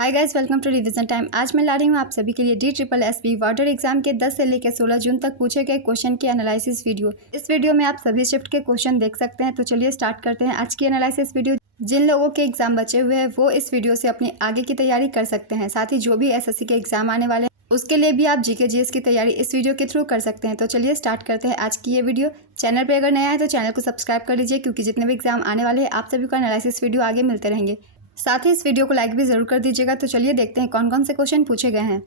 Hi guys, welcome to revision time. आज मैं ला रही हूँ आप सभी के लिए DSSB वाटर एग्जाम के 10 से लेकर 16 जून तक पूछे गए क्वेश्चन की एनालिसिस वीडियो। इस वीडियो में आप सभी शिफ्ट के क्वेश्चन देख सकते हैं। तो चलिए स्टार्ट करते हैं आज की एनालिसिस वीडियो। जिन लोगों के एग्जाम बचे हुए हैं वो इस वीडियो से अपनी आगे की तैयारी कर सकते हैं। साथ ही जो भी SSC के एग्जाम आने वाले हैं उसके लिए भी आप GK GS की तैयारी इस वीडियो के थ्रू कर सकते हैं। तो चलिए स्टार्ट करते हैं आज की ये वीडियो। चैनल पर अगर नया है तो चैनल को सब्सक्राइब कर लीजिए, क्योंकि जितने भी एग्जाम आने वाले हैं आप सभी को एनालिसिस वीडियो आगे मिलते रहेंगे। साथ ही इस वीडियो को लाइक भी जरूर कर दीजिएगा। तो चलिए देखते हैं कौन कौन से क्वेश्चन पूछे गए हैं।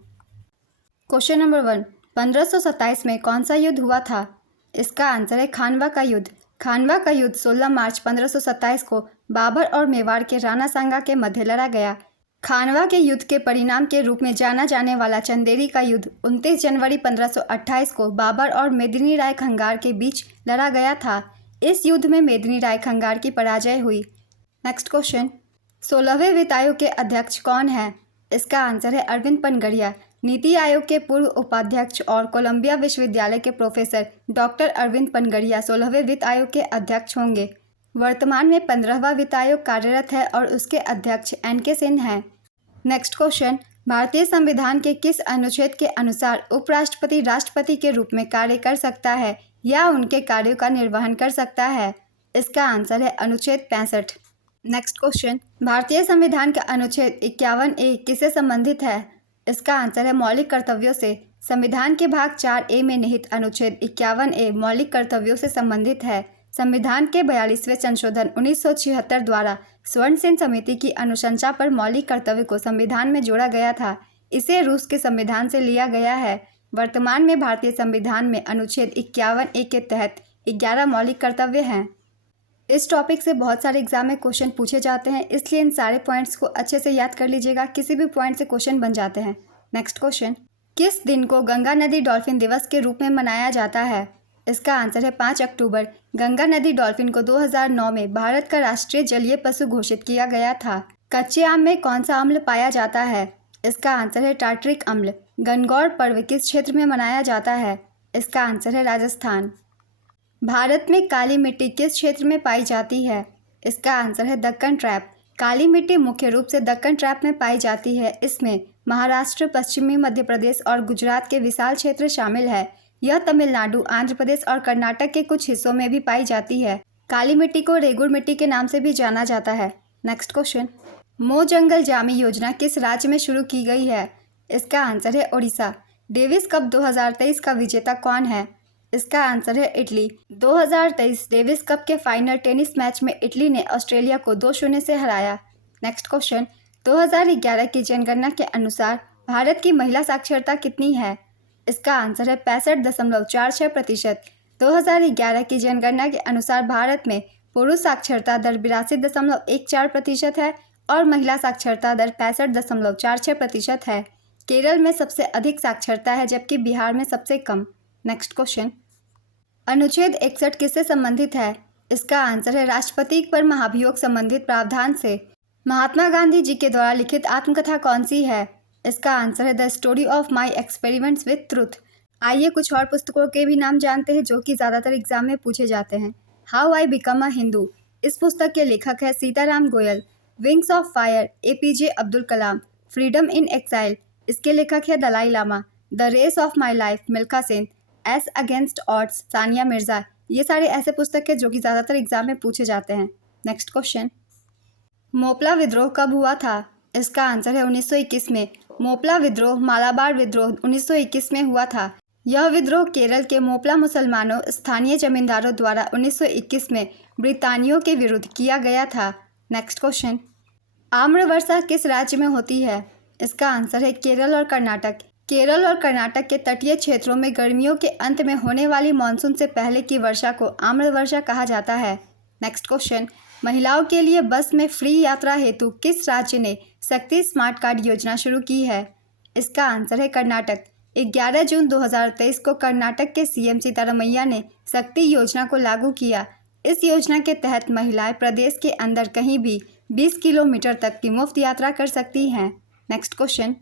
क्वेश्चन नंबर 1, 1527 में कौन सा युद्ध हुआ था? इसका आंसर है खानवा का युद्ध। खानवा का युद्ध 16 मार्च 1527 को बाबर और मेवाड़ के राणा सांगा के मध्य लड़ा गया। खानवा के युद्ध के परिणाम के रूप में जाना जाने वाला चंदेरी का युद्ध 29 जनवरी 1528 को बाबर और मेदिनी राय खंगार के बीच लड़ा गया था। इस युद्ध में मेदिनी राय खंगार की पराजय हुई। नेक्स्ट क्वेश्चन, 16वें वित्त आयोग के अध्यक्ष कौन है? इसका आंसर है अरविंद पनगड़िया। नीति आयोग के पूर्व उपाध्यक्ष और कोलंबिया विश्वविद्यालय के प्रोफेसर डॉक्टर अरविंद पनगड़िया 16वें वित्त आयोग के अध्यक्ष होंगे। वर्तमान में 15वां वित्त आयोग कार्यरत है और उसके अध्यक्ष NK सिंह हैं। नेक्स्ट क्वेश्चन, भारतीय संविधान के किस अनुच्छेद के अनुसार उपराष्ट्रपति राष्ट्रपति के रूप में कार्य कर सकता है या उनके कार्यों का निर्वहन कर सकता है? इसका आंसर है अनुच्छेद 65। नेक्स्ट क्वेश्चन, भारतीय संविधान का अनुच्छेद 51A किससे संबंधित है? इसका आंसर है मौलिक कर्तव्यों से। संविधान के भाग 4A में निहित अनुच्छेद 51A मौलिक कर्तव्यों से संबंधित है। संविधान के 42वें संशोधन 1976 द्वारा स्वर्ण सिंह समिति की अनुशंसा पर मौलिक कर्तव्य को संविधान में जोड़ा गया था। इसे रूस के संविधान से लिया गया है। वर्तमान में भारतीय संविधान में अनुच्छेद 51A के तहत 11 मौलिक कर्तव्य हैं। इस टॉपिक से बहुत सारे एग्जाम में क्वेश्चन पूछे जाते हैं, इसलिए इन सारे पॉइंट्स को अच्छे से याद कर लीजिएगा। किसी भी पॉइंट से क्वेश्चन बन जाते हैं। नेक्स्ट क्वेश्चन, किस दिन को गंगा नदी डॉल्फिन दिवस के रूप में मनाया जाता है? इसका आंसर है 5 अक्टूबर। गंगा नदी डॉल्फिन को 2009 में भारत का राष्ट्रीय जलीय पशु घोषित किया गया था। कच्चे आम में कौन सा अम्ल पाया जाता है? इसका आंसर है टार्टरिक अम्ल। गणगौर पर्व किस क्षेत्र में मनाया जाता है? इसका आंसर है राजस्थान। भारत में काली मिट्टी किस क्षेत्र में पाई जाती है? इसका आंसर है दक्कन ट्रैप। काली मिट्टी मुख्य रूप से दक्कन ट्रैप में पाई जाती है। इसमें महाराष्ट्र, पश्चिमी मध्य प्रदेश और गुजरात के विशाल क्षेत्र शामिल है। यह तमिलनाडु, आंध्र प्रदेश और कर्नाटक के कुछ हिस्सों में भी पाई जाती है। काली मिट्टी को रेगुर मिट्टी के नाम से भी जाना जाता है। नेक्स्ट क्वेश्चन, मो जंगल जामी योजना किस राज्य में शुरू की गई है? इसका आंसर है ओडिशा। डेविस कप 2023 का विजेता कौन है? इसका आंसर है इटली। 2023 डेविस कप के फाइनल टेनिस मैच में इटली ने ऑस्ट्रेलिया को 2-0 से हराया। नेक्स्ट क्वेश्चन, 2011 की जनगणना के अनुसार भारत की महिला साक्षरता कितनी है? इसका आंसर है 65.46%। 2011 की जनगणना के अनुसार भारत में पुरुष साक्षरता दर 82.14% है और महिला साक्षरता दर 65.46% है। केरल में सबसे अधिक साक्षरता है, जबकि बिहार में सबसे कम। नेक्स्ट क्वेश्चन, अनुच्छेद 61 किससे संबंधित है? इसका आंसर है राष्ट्रपति पर महाभियोग संबंधित प्रावधान से। महात्मा गांधी जी के द्वारा लिखित आत्मकथा कौन सी है? इसका आंसर है the story of my experiments with truth. आइए कुछ और पुस्तकों के भी नाम जानते हैं जो कि ज़्यादातर एग्जाम में पूछे जाते हैं। How I become a Hindu, इस पुस्तक के लेखक है Sitaram Goyal. Wings of fire, APJ Abdul Kalam. Freedom in exile, इसके लेखक है Dalai Lama. The race of my life, Milkha Singh. Ace against odds, Sania Mirza. ये सारे ऐसे पुस्तक है जो कि ज़्यादातर एग्जाम में पूछे जाते हैं। नेक्स्ट क्वेश्चन, मोपला विद्रोह कब हुआ था? इसका आंसर है 1921 में। मोपला विद्रोह मालाबार विद्रोह 1921 में हुआ था। यह विद्रोह केरल के मोपला मुसलमानों, स्थानीय जमींदारों द्वारा 1921 में ब्रितानियों के विरुद्ध किया गया था। नेक्स्ट क्वेश्चन, आम्रवर्षा किस राज्य में होती है? इसका आंसर है केरल और कर्नाटक। केरल और कर्नाटक के तटीय क्षेत्रों में गर्मियों के अंत में होने वाली मानसून से पहले की वर्षा को आम्रवर्षा कहा जाता है। नेक्स्ट क्वेश्चन, महिलाओं के लिए बस में फ्री यात्रा हेतु किस राज्य ने शक्ति स्मार्ट कार्ड योजना शुरू की है? इसका आंसर है कर्नाटक। 11 जून 2023 को कर्नाटक के CM सिद्धारमैया ने शक्ति योजना को लागू किया। इस योजना के तहत महिलाएं प्रदेश के अंदर कहीं भी 20 किलोमीटर तक की मुफ्त यात्रा कर सकती हैं। नेक्स्ट क्वेश्चन,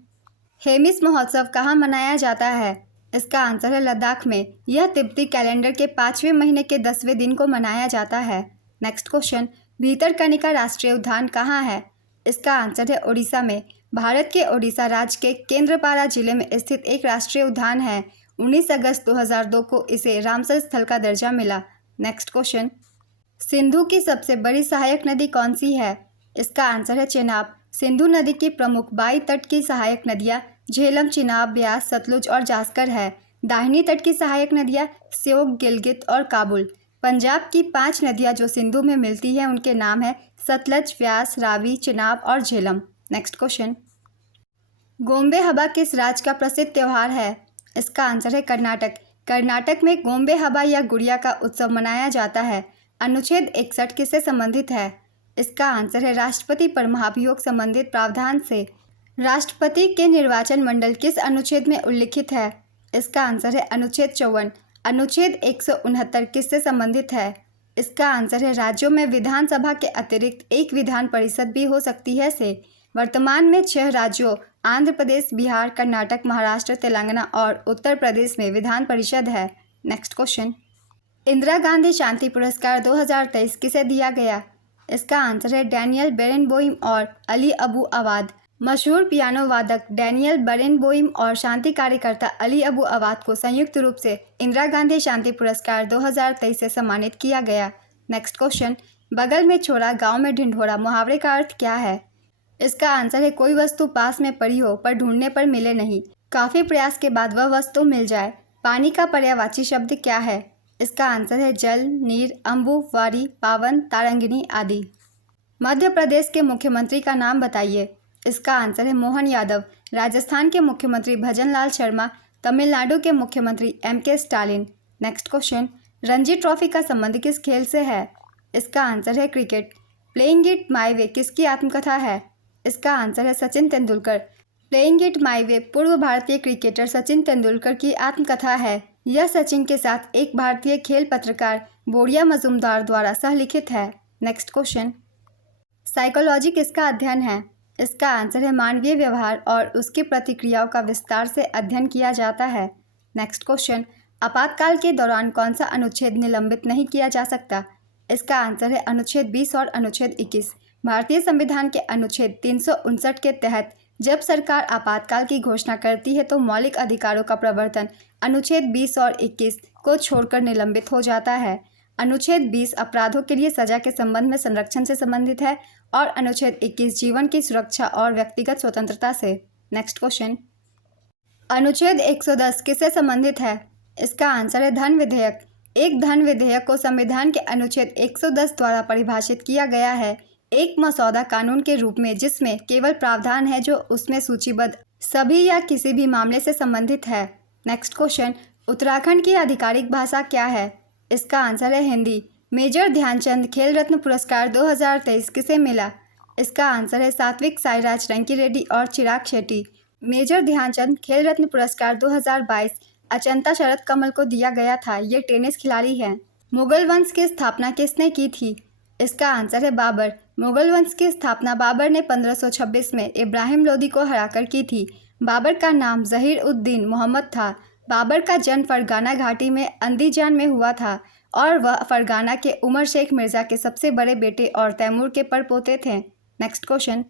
हेमिस महोत्सव कहाँ मनाया जाता है? इसका आंसर है लद्दाख में। यह तिब्बती कैलेंडर के 5वें महीने के 10वें दिन को मनाया जाता है। नेक्स्ट क्वेश्चन, भीतरकनिका राष्ट्रीय उद्यान कहाँ है? इसका आंसर है उड़ीसा में। भारत के ओडिशा राज्य के केंद्रपाड़ा जिले में स्थित एक राष्ट्रीय उद्यान है। 19 अगस्त 2002 को इसे रामसर स्थल का दर्जा मिला। नेक्स्ट क्वेश्चन, सिंधु की सबसे बड़ी सहायक नदी कौन सी है? इसका आंसर है चेनाब। सिंधु नदी की प्रमुख बाई तट की सहायक नदियाँ झेलम, चिनाब, ब्यास, सतलुज और जास्कर है। दाहिनी तट की सहायक नदियाँ स्योक, गिलगित और काबुल। पंजाब की 5 नदियाँ जो सिंधु में मिलती हैं उनके नाम है सतलज, व्यास, रावी, चिनाब और झेलम। नेक्स्ट क्वेश्चन, गोम्बे हवा किस राज्य का प्रसिद्ध त्यौहार है? इसका आंसर है कर्नाटक। कर्नाटक में गोम्बे हवा या गुड़िया का उत्सव मनाया जाता है। अनुच्छेद 61 किससे संबंधित है? इसका आंसर है राष्ट्रपति पर महाभियोग संबंधित प्रावधान से। राष्ट्रपति के निर्वाचन मंडल किस अनुच्छेद में उल्लिखित है? इसका आंसर है अनुच्छेद 54। अनुच्छेद 169 किससे संबंधित है? इसका आंसर है राज्यों में विधानसभा के अतिरिक्त एक विधान परिषद भी हो सकती है से। वर्तमान में 6 राज्यों आंध्र प्रदेश, बिहार, कर्नाटक, महाराष्ट्र, तेलंगाना और उत्तर प्रदेश में विधान परिषद है। नेक्स्ट क्वेश्चन, इंदिरा गांधी शांति पुरस्कार 2023 किसे दिया गया? इसका आंसर है डैनियल बेरेनबोइम और अली अबू अवाद। मशहूर पियानो वादक डैनियल बेरेनबोइम और शांति कार्यकर्ता अली अबू अवाद को संयुक्त रूप से इंदिरा गांधी शांति पुरस्कार 2023 से सम्मानित किया गया। नेक्स्ट क्वेश्चन, बगल में छोरा गांव में ढिंढोरा मुहावरे का अर्थ क्या है? इसका आंसर है कोई वस्तु पास में पड़ी हो पर ढूंढने पर मिले नहीं, काफ़ी प्रयास के बाद वह वस्तु मिल जाए। पानी का पर्यायवाची शब्द क्या है? इसका आंसर है जल, नीर, अम्बु, वारी, पावन, तारंगिणी आदि। मध्य प्रदेश के मुख्यमंत्री का नाम बताइए। इसका आंसर है मोहन यादव। राजस्थान के मुख्यमंत्री भजनलाल शर्मा। तमिलनाडु के मुख्यमंत्री MK Stalin. Next question, Ranji trophy का संबंध किस खेल से है? इसका आंसर है cricket. Playing it my way किसकी आत्मकथा है? इसका आंसर है Sachin Tendulkar. Playing it my way पूर्व भारतीय क्रिकेटर सचिन तेंदुलकर की आत्मकथा है। यह सचिन के साथ एक भारतीय खेल पत्रकार बोरिया मजूमदार द्वारा सहलिखित है। नेक्स्ट क्वेश्चन, साइकोलॉजी किसका अध्ययन है? इसका आंसर है मानवीय व्यवहार और उसकी प्रतिक्रियाओं का विस्तार से अध्ययन किया जाता है। नेक्स्ट क्वेश्चन, आपातकाल के दौरान कौन सा अनुच्छेद निलंबित नहीं किया जा सकता? इसका आंसर है अनुच्छेद 20 और अनुच्छेद 21। भारतीय संविधान के अनुच्छेद 359 के तहत जब सरकार आपातकाल की घोषणा करती है तो मौलिक अधिकारों का प्रवर्तन अनुच्छेद 20 और 21 को छोड़कर निलंबित हो जाता है। अनुच्छेद 20 अपराधों के लिए सजा के संबंध में संरक्षण से संबंधित है और अनुच्छेद 21 जीवन की सुरक्षा और व्यक्तिगत स्वतंत्रता से। नेक्स्ट क्वेश्चन, अनुच्छेद 110 किससे संबंधित है? इसका आंसर है धन विधेयक। एक धन विधेयक को संविधान के अनुच्छेद 110 द्वारा परिभाषित किया गया है, एक मसौदा कानून के रूप में जिसमें केवल प्रावधान है जो उसमें सूचीबद्ध सभी या किसी भी मामले से संबंधित है। नेक्स्ट क्वेश्चन, उत्तराखंड की आधिकारिक भाषा क्या है? इसका आंसर है हिंदी। मेजर ध्यानचंद खेल रत्न पुरस्कार 2023 किसे मिला? इसका आंसर है सात्विक साईराज रंकीरेड्डी और चिराग शेट्टी। मेजर ध्यानचंद खेल रत्न पुरस्कार 2022 अचंता शरद कमल को दिया गया था। ये टेनिस खिलाड़ी हैं। मुगल वंश की स्थापना किसने की थी? इसका आंसर है बाबर। मुगल वंश की स्थापना बाबर ने 1526 में इब्राहिम लोदी को हराकर की थी। बाबर का नाम ज़हीर-उद-दीन मोहम्मद था। बाबर का जन्म फरगाना घाटी में अंदीजान में हुआ था और वह फरगाना के उमर शेख मिर्ज़ा के सबसे बड़े बेटे और तैमूर के परपोते थे। नेक्स्ट क्वेश्चन,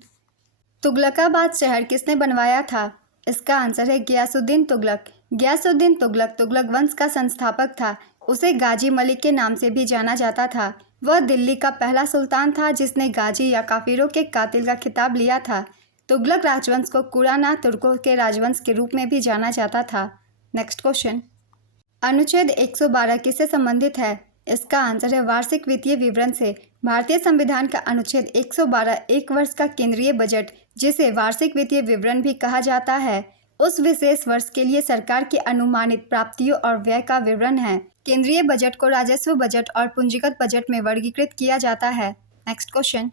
तुगलकाबाद शहर किसने बनवाया था? इसका आंसर है गियासुद्दीन तुगलक। गियासुद्दीन तुगलक तुगलक वंश का संस्थापक था। उसे गाजी मलिक के नाम से भी जाना जाता था। वह दिल्ली का पहला सुल्तान था जिसने गाजी या काफिरों के कातिल का खिताब लिया था। तुगलक राजवंश को कुराना तुर्कों के राजवंश के रूप में भी जाना जाता था। नेक्स्ट क्वेश्चन, अनुच्छेद 112 किससे संबंधित है? इसका आंसर है वार्षिक वित्तीय विवरण से। भारतीय संविधान का अनुच्छेद 112 एक वर्ष का केंद्रीय बजट, जिसे वार्षिक वित्तीय विवरण भी कहा जाता है, उस विशेष वर्ष के लिए सरकार की अनुमानित प्राप्तियों और व्यय का विवरण है। केंद्रीय बजट को राजस्व बजट और पूंजीगत बजट में वर्गीकृत किया जाता है। नेक्स्ट क्वेश्चन,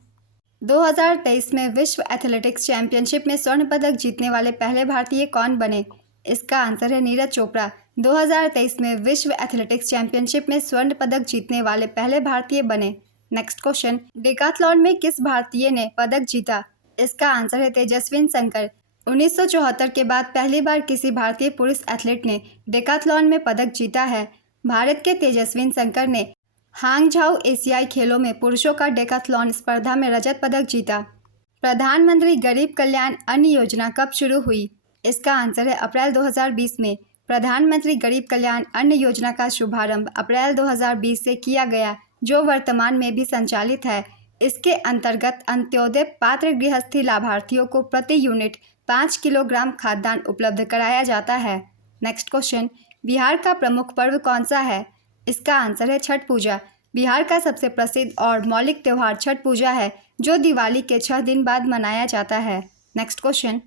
2023 में विश्व एथलेटिक्स चैंपियनशिप में स्वर्ण पदक जीतने वाले पहले भारतीय कौन बने? इसका आंसर है नीरज चोपड़ा। 2023 में विश्व एथलेटिक्स चैंपियनशिप में स्वर्ण पदक जीतने वाले पहले भारतीय बने। नेक्स्ट क्वेश्चन, डेकाथलॉन में किस भारतीय ने पदक जीता? इसका आंसर है तेजस्विन शंकर। 1974 के बाद पहली बार किसी भारतीय पुरुष एथलीट ने डेकाथलॉन में पदक जीता है। भारत के तेजस्विन शंकर ने हांगझाऊ एशियाई खेलों में पुरुषों का डेकाथलॉन स्पर्धा में रजत पदक जीता। प्रधानमंत्री गरीब कल्याण अन्न योजना कब शुरू हुई? इसका आंसर है अप्रैल 2020 में। प्रधानमंत्री गरीब कल्याण अन्न योजना का शुभारंभ अप्रैल 2020 से किया गया, जो वर्तमान में भी संचालित है। इसके अंतर्गत अंत्योदय पात्र गृहस्थी लाभार्थियों को प्रति यूनिट 5 किलोग्राम खाद्यान्न उपलब्ध कराया जाता है। नेक्स्ट क्वेश्चन, बिहार का प्रमुख पर्व कौन सा है? इसका आंसर है छठ पूजा। बिहार का सबसे प्रसिद्ध और मौलिक त्यौहार छठ पूजा है, जो दिवाली के 6 दिन बाद मनाया जाता है। नेक्स्ट क्वेश्चन,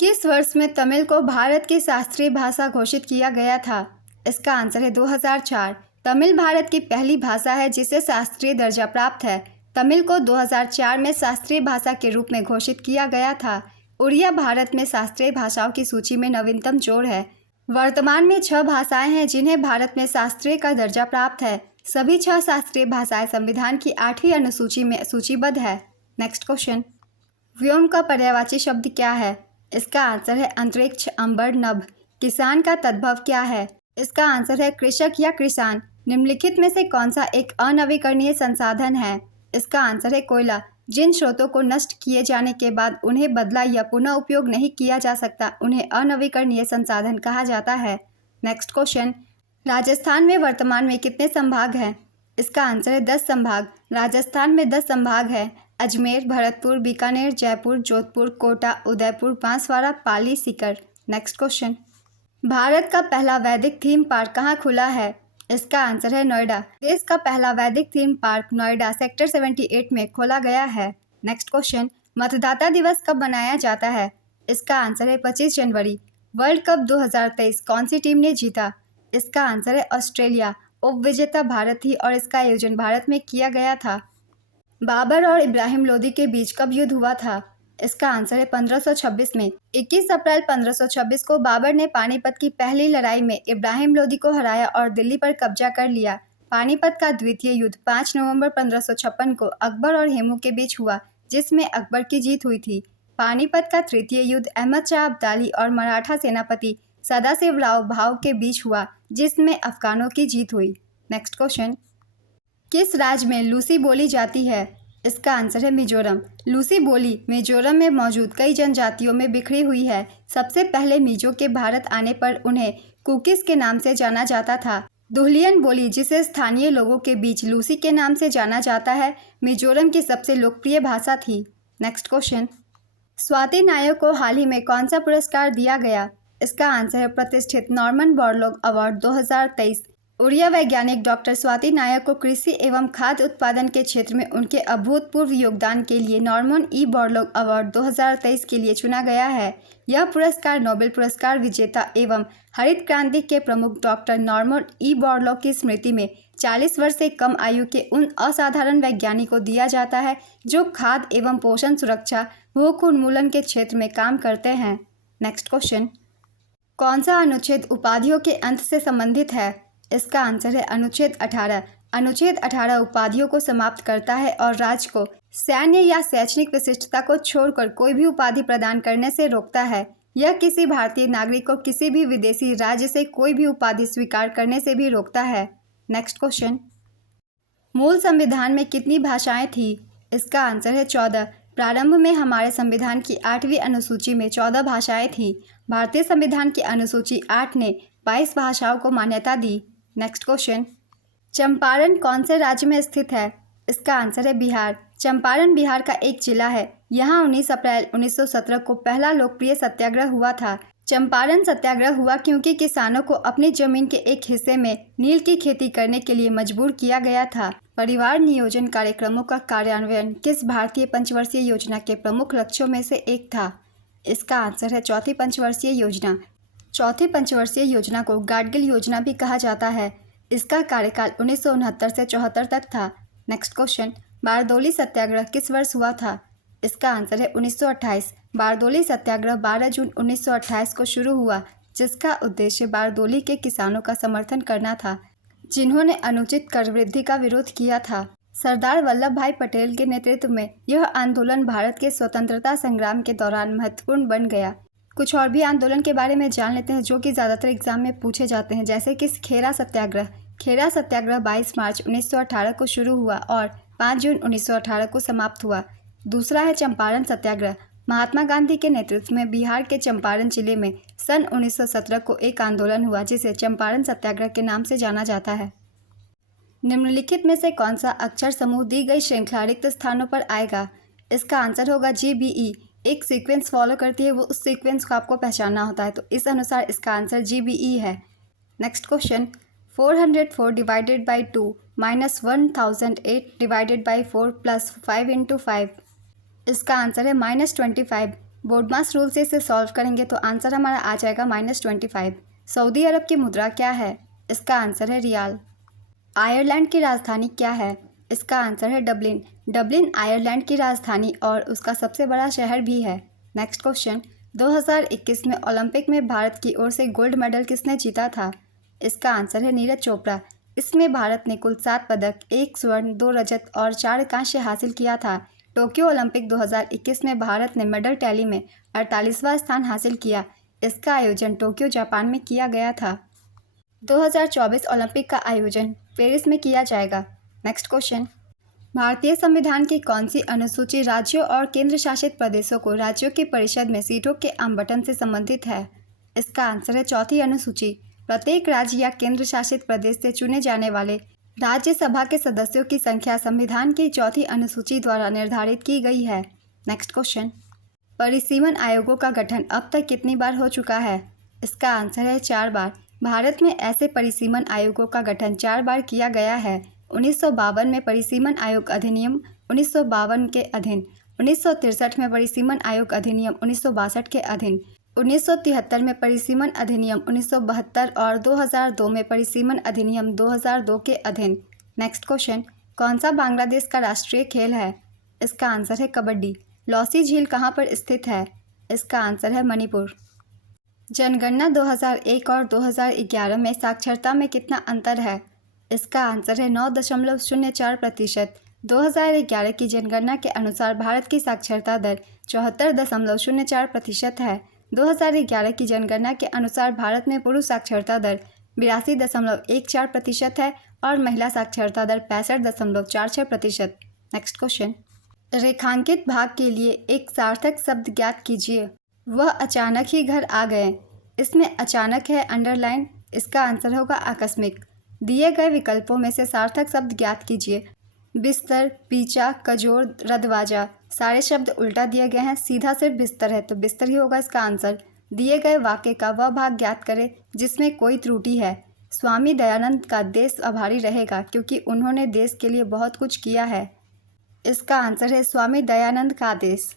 किस वर्ष में तमिल को भारत की शास्त्रीय भाषा घोषित किया गया था? इसका आंसर है 2004। तमिल भारत की पहली भाषा है जिसे शास्त्रीय दर्जा प्राप्त है। तमिल को 2004 में शास्त्रीय भाषा के रूप में घोषित किया गया था। उड़िया भारत में शास्त्रीय भाषाओं की सूची में नवीनतम जोड़ है। वर्तमान में 6 भाषाएं हैं जिन्हें भारत में शास्त्रीय का दर्जा प्राप्त है। सभी 6 शास्त्रीय भाषाएं संविधान की 8वीं अनुसूची में सूचीबद्ध है। नेक्स्ट क्वेश्चन, व्योम का पर्यायवाची शब्द क्या है? इसका आंसर है अंतरिक्ष, अंबर, नभ। किसान का तद्भव क्या है? इसका आंसर है कृषक या किसान। निम्नलिखित में से कौन सा एक अनवीकरणीय संसाधन है? इसका आंसर है कोयला। जिन स्रोतों को नष्ट किए जाने के बाद उन्हें बदला या पुनः उपयोग नहीं किया जा सकता, उन्हें अनवीकरणीय संसाधन कहा जाता है। नेक्स्ट क्वेश्चन, राजस्थान में वर्तमान में कितने संभाग हैं? इसका आंसर है 10 संभाग। राजस्थान में 10 संभाग हैं। अजमेर, भरतपुर, बीकानेर, जयपुर, जोधपुर, कोटा, उदयपुर, बांसवाड़ा, पाली, सीकर। नेक्स्ट क्वेश्चन, भारत का पहला वैदिक थीम पार्क कहाँ खुला है? इसका आंसर है नोएडा। देश का पहला वैदिक थीम पार्क नोएडा सेक्टर 78 में खोला गया है। नेक्स्ट क्वेश्चन, मतदाता दिवस कब मनाया जाता है? इसका आंसर है 25 जनवरी। वर्ल्ड कप 2023 कौन सी टीम ने जीता? इसका आंसर है ऑस्ट्रेलिया। उपविजेता भारत थी और इसका आयोजन भारत में किया गया था। बाबर और इब्राहिम लोदी के बीच कब युद्ध हुआ था? इसका आंसर है 1526 में। 21 अप्रैल 1526 को बाबर ने पानीपत की पहली लड़ाई में इब्राहिम लोदी को हराया और दिल्ली पर कब्जा कर लिया। पानीपत का द्वितीय युद्ध 5 नवंबर 1556 को अकबर और हेमू के बीच हुआ, जिसमें अकबर की जीत हुई थी। पानीपत का तृतीय युद्ध अहमद शाह अब्दाली और मराठा सेनापति सदाशिवराव भाऊ के बीच हुआ, जिसमें अफगानों की जीत हुई। नेक्स्ट क्वेश्चन, किस राज्य में लूसी बोली जाती है? इसका आंसर है मिजोरम। लूसी बोली मिजोरम में मौजूद कई जनजातियों में बिखरी हुई है। सबसे पहले मिजो के भारत आने पर उन्हें कुकीज के नाम से जाना जाता था। दुहलियन बोली, जिसे स्थानीय लोगों के बीच लूसी के नाम से जाना जाता है, मिजोरम की सबसे लोकप्रिय भाषा थी। नेक्स्ट क्वेश्चन, स्वाति नायक को हाल ही में कौन सा पुरस्कार दिया गया? इसका आंसर है प्रतिष्ठित नॉर्मन बोरलॉग अवार्ड 2023। उड़िया वैज्ञानिक डॉक्टर स्वाति नायक को कृषि एवं खाद्य उत्पादन के क्षेत्र में उनके अभूतपूर्व योगदान के लिए नॉर्मन ई बोरलॉग अवार्ड 2023 के लिए चुना गया है। यह पुरस्कार नोबेल पुरस्कार विजेता एवं हरित क्रांति के प्रमुख डॉक्टर नॉर्मन ई बोरलॉग की स्मृति में 40 वर्ष से कम आयु के उन असाधारण वैज्ञानिक को दिया जाता है जो खाद्य एवं पोषण सुरक्षा, भूख उन्मूलन के क्षेत्र में काम करते हैं। नेक्स्ट क्वेश्चन, कौन सा अनुच्छेद उपाधियों के अंत से संबंधित है? इसका आंसर है अनुच्छेद 18। अनुच्छेद 18 उपाधियों को समाप्त करता है और राज्य को सैन्य या शैक्षणिक विशिष्टता को छोड़कर कोई भी उपाधि प्रदान करने से रोकता है। यह किसी भारतीय नागरिक को किसी भी विदेशी राज्य से कोई भी उपाधि स्वीकार करने से भी रोकता है। नेक्स्ट क्वेश्चन, मूल संविधान में कितनी भाषाएं थी? इसका आंसर है 14। प्रारंभ में हमारे संविधान की 8वीं अनुसूची में 14 भाषाएं थीं। भारतीय संविधान की अनुसूची 8 ने 22 भाषाओं को मान्यता दी। नेक्स्ट क्वेश्चन, चंपारण कौन से राज्य में स्थित है? इसका आंसर है बिहार। चंपारण बिहार का एक जिला है। यहाँ 19 अप्रैल 1917 को पहला लोकप्रिय सत्याग्रह हुआ था। चंपारण सत्याग्रह हुआ क्योंकि किसानों को अपनी जमीन के एक हिस्से में नील की खेती करने के लिए मजबूर किया गया था। परिवार नियोजन कार्यक्रमों का कार्यान्वयन किस भारतीय पंचवर्षीय योजना के प्रमुख लक्ष्यों में से एक था? इसका आंसर है चौथी पंचवर्षीय योजना। चौथी पंचवर्षीय योजना को गाडगिल योजना भी कहा जाता है। इसका कार्यकाल 1969 से 74 तक था। नेक्स्ट क्वेश्चन, बारदोली सत्याग्रह किस वर्ष हुआ था? इसका आंसर है 1928। बारदोली सत्याग्रह 12 जून 1928 को शुरू हुआ, जिसका उद्देश्य बारदोली के किसानों का समर्थन करना था, जिन्होंने अनुचित कर वृद्धि का विरोध किया था। सरदार वल्लभ भाई पटेल के नेतृत्व में यह आंदोलन भारत के स्वतंत्रता संग्राम के दौरान महत्वपूर्ण बन गया। कुछ और भी आंदोलन के बारे में जान लेते हैं जो कि ज़्यादातर एग्जाम में पूछे जाते हैं, जैसे कि खेरा सत्याग्रह। खेरा सत्याग्रह 22 मार्च 1918 को शुरू हुआ और 5 जून 1918 को समाप्त हुआ। दूसरा है चंपारण सत्याग्रह। महात्मा गांधी के नेतृत्व में बिहार के चंपारण जिले में सन 1917 को एक आंदोलन हुआ जिसे चंपारण सत्याग्रह के नाम से जाना जाता है। निम्नलिखित में से कौन सा अक्षर समूह दी गई श्रृंखला रिक्त स्थानों पर आएगा? इसका आंसर होगा GBE। एक सीक्वेंस फॉलो करती है, वो उस सीक्वेंस को आपको पहचानना होता है, तो इस अनुसार इसका आंसर GBE है। Next question, 404 divided by 2 minus 1008 divided by 4 plus 5 into 5। इसका आंसर है -25। बोर्डमास रूल से इसे सॉल्व करेंगे तो आंसर हमारा आ जाएगा -25। सऊदी अरब की मुद्रा क्या है? इसका आंसर है रियाल। आयरलैंड की राजधानी क्या है? इसका आंसर है डबलिन। डबलिन आयरलैंड की राजधानी और उसका सबसे बड़ा शहर भी है। नेक्स्ट क्वेश्चन, 2021 में ओलंपिक में भारत की ओर से गोल्ड मेडल किसने जीता था? इसका आंसर है नीरज चोपड़ा। इसमें भारत ने कुल 7 पदक, 1 स्वर्ण, 2 रजत और 4 कांस्य हासिल किया था। टोक्यो ओलंपिक 2021 में भारत ने मेडल टैली में 48वां स्थान हासिल किया। इसका आयोजन टोक्यो जापान में किया गया था। 2024 ओलंपिक का आयोजन पेरिस में किया जाएगा। नेक्स्ट क्वेश्चन, भारतीय संविधान की कौन सी अनुसूची राज्यों और केंद्र शासित प्रदेशों को राज्यों की परिषद में सीटों के आवंटन से संबंधित है? इसका आंसर है चौथी अनुसूची। प्रत्येक राज्य या केंद्र शासित प्रदेश से चुने जाने वाले राज्यसभा के सदस्यों की संख्या संविधान की चौथी अनुसूची द्वारा निर्धारित की गई है। नेक्स्ट क्वेश्चन, परिसीमन आयोगों का गठन अब तक कितनी बार हो चुका है? इसका आंसर है 4 बार। भारत में ऐसे परिसीमन आयोगों का गठन 4 बार किया गया है। 1952 में परिसीमन आयोग अधिनियम 1952 के अधीन, 1963 में परिसीमन आयोग अधिनियम 1962 के अधीन, 1973 में परिसीमन अधिनियम 1972 और 2002 में परिसीमन अधिनियम 2002 के अधीन। नेक्स्ट क्वेश्चन, कौन सा बांग्लादेश का राष्ट्रीय खेल है? इसका आंसर है कबड्डी। लौसी झील कहाँ पर स्थित है? इसका आंसर है मणिपुर। जनगणना 2001 और 2011 में साक्षरता में कितना अंतर है? इसका आंसर है 9.04%। 2011 की जनगणना के अनुसार भारत की साक्षरता दर 74.04% है। 2011 की जनगणना के अनुसार भारत में पुरुष साक्षरता दर 82.14% है और महिला साक्षरता दर 65.46%। नेक्स्ट क्वेश्चन, रेखांकित भाग के लिए एक सार्थक शब्द ज्ञात कीजिए। वह अचानक ही घर आ गए। इसमें अचानक है अंडरलाइन। इसका आंसर होगा आकस्मिक। दिए गए विकल्पों में से सार्थक शब्द ज्ञात कीजिए। बिस्तर, पीछा, कजोर, रदवाजा। सारे शब्द उल्टा दिए गए हैं, सीधा सिर्फ बिस्तर है तो बिस्तर ही होगा इसका आंसर। दिए गए वाक्य का वह भाग ज्ञात करें जिसमें कोई त्रुटि है। स्वामी दयानंद का देश आभारी रहेगा क्योंकि उन्होंने देश के लिए बहुत कुछ किया है। इसका आंसर है स्वामी दयानंद का देश।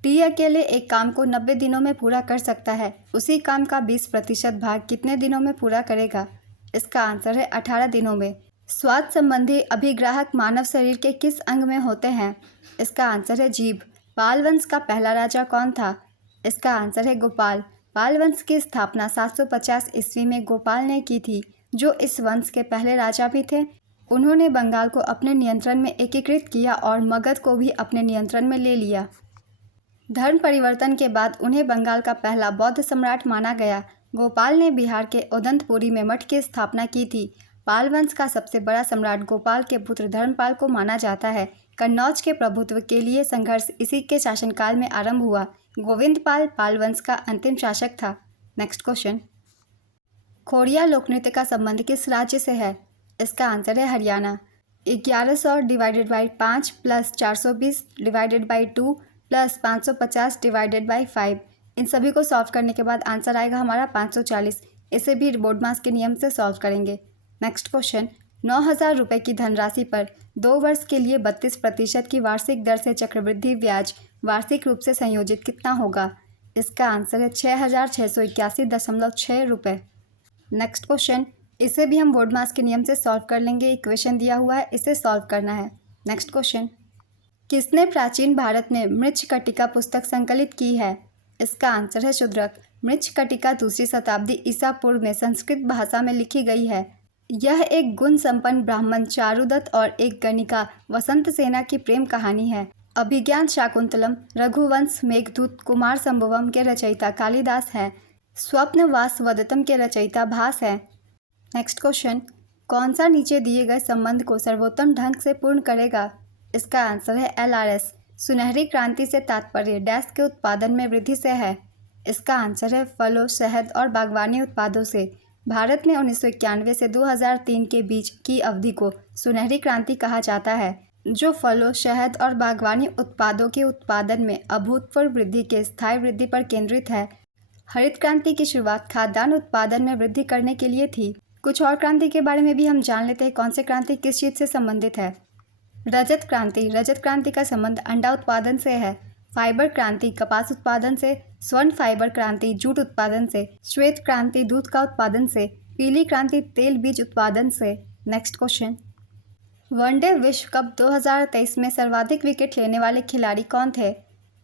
टी अकेले एक काम को 90 दिनों में पूरा कर सकता है, उसी काम का 20% भाग कितने दिनों में पूरा करेगा? इसका आंसर है 18 दिनों में। स्वाद संबंधी अभिग्राहक मानव शरीर के किस अंग में होते हैं? इसका आंसर है जीभ। पाल वंश का पहला राजा कौन था? इसका आंसर है गोपाल। पाल वंश की स्थापना 750 ईस्वी में गोपाल ने की थी, जो इस वंश के पहले राजा भी थे। उन्होंने बंगाल को अपने नियंत्रण में एकीकृत किया और मगध को भी अपने नियंत्रण में ले लिया। धर्म परिवर्तन के बाद उन्हें बंगाल का पहला बौद्ध सम्राट माना गया। गोपाल ने बिहार के उदंतपुरी में मठ की स्थापना की थी। पाल वंश का सबसे बड़ा सम्राट गोपाल के पुत्र धर्मपाल को माना जाता है। कन्नौज के प्रभुत्व के लिए संघर्ष इसी के शासनकाल में आरंभ हुआ। गोविंदपाल पाल वंश का अंतिम शासक था। नेक्स्ट क्वेश्चन, खोड़िया लोकनृत्य का संबंध किस राज्य से है? इसका आंसर है Haryana. 1100 divided by 5 plus 420 divided by 2 plus 550 divided by 5। इन सभी को सॉल्व करने के बाद आंसर आएगा हमारा 540। इसे भी बोर्डमास के नियम से सॉल्व करेंगे। नेक्स्ट क्वेश्चन, 9,000 रुपये की धनराशि पर 2 वर्ष के लिए 32% की वार्षिक दर से चक्रवृद्धि ब्याज वार्षिक रूप से संयोजित कितना होगा? इसका आंसर है 6,681.6 रुपये। नेक्स्ट क्वेश्चन, इसे भी हम बोर्डमास के नियम से सॉल्व कर लेंगे। इक्वेशन दिया हुआ है, इसे सॉल्व करना है। नेक्स्ट क्वेश्चन, किसने प्राचीन भारत में मृच्छकटिका पुस्तक संकलित की है? इसका आंसर है शूद्रक। मृच्छकटिका 2री शताब्दी ईसा पूर्व में संस्कृत भाषा में लिखी गई है। यह एक गुण संपन्न ब्राह्मण चारुदत्त और एक गणिका वसंत सेना की प्रेम कहानी है। अभिज्ञान शाकुंतलम, रघुवंश, मेघदूत, कुमार संभवम के रचयिता कालिदास हैं। स्वप्न वासवदत्तम के रचयिता भास हैं। नेक्स्ट क्वेश्चन, कौन सा नीचे दिए गए संबंध को सर्वोत्तम ढंग से पूर्ण करेगा? इसका आंसर है LRS। सुनहरी क्रांति से तात्पर्य डैश के उत्पादन में वृद्धि से है। इसका आंसर है फलों, शहद और बागवानी उत्पादों से। भारत में 1991 से 2003 के बीच की अवधि को सुनहरी क्रांति कहा जाता है, जो फलों, शहद और बागवानी उत्पादों के उत्पादन में अभूतपूर्व वृद्धि के स्थायी वृद्धि पर केंद्रित है। हरित क्रांति की शुरुआत खाद्यान्न उत्पादन में वृद्धि करने के लिए थी। कुछ और क्रांति के बारे में भी हम जान लेते हैं। कौन सी क्रांति किस चीज़ से संबंधित है? रजत क्रांति। रजत क्रांति का संबंध अंडा उत्पादन से है। फाइबर क्रांति कपास उत्पादन से। स्वर्ण फाइबर क्रांति जूट उत्पादन से। श्वेत क्रांति दूध का उत्पादन से। पीली क्रांति तेल बीज उत्पादन से। नेक्स्ट क्वेश्चन, वनडे विश्व कप 2023 में सर्वाधिक विकेट लेने वाले खिलाड़ी कौन थे?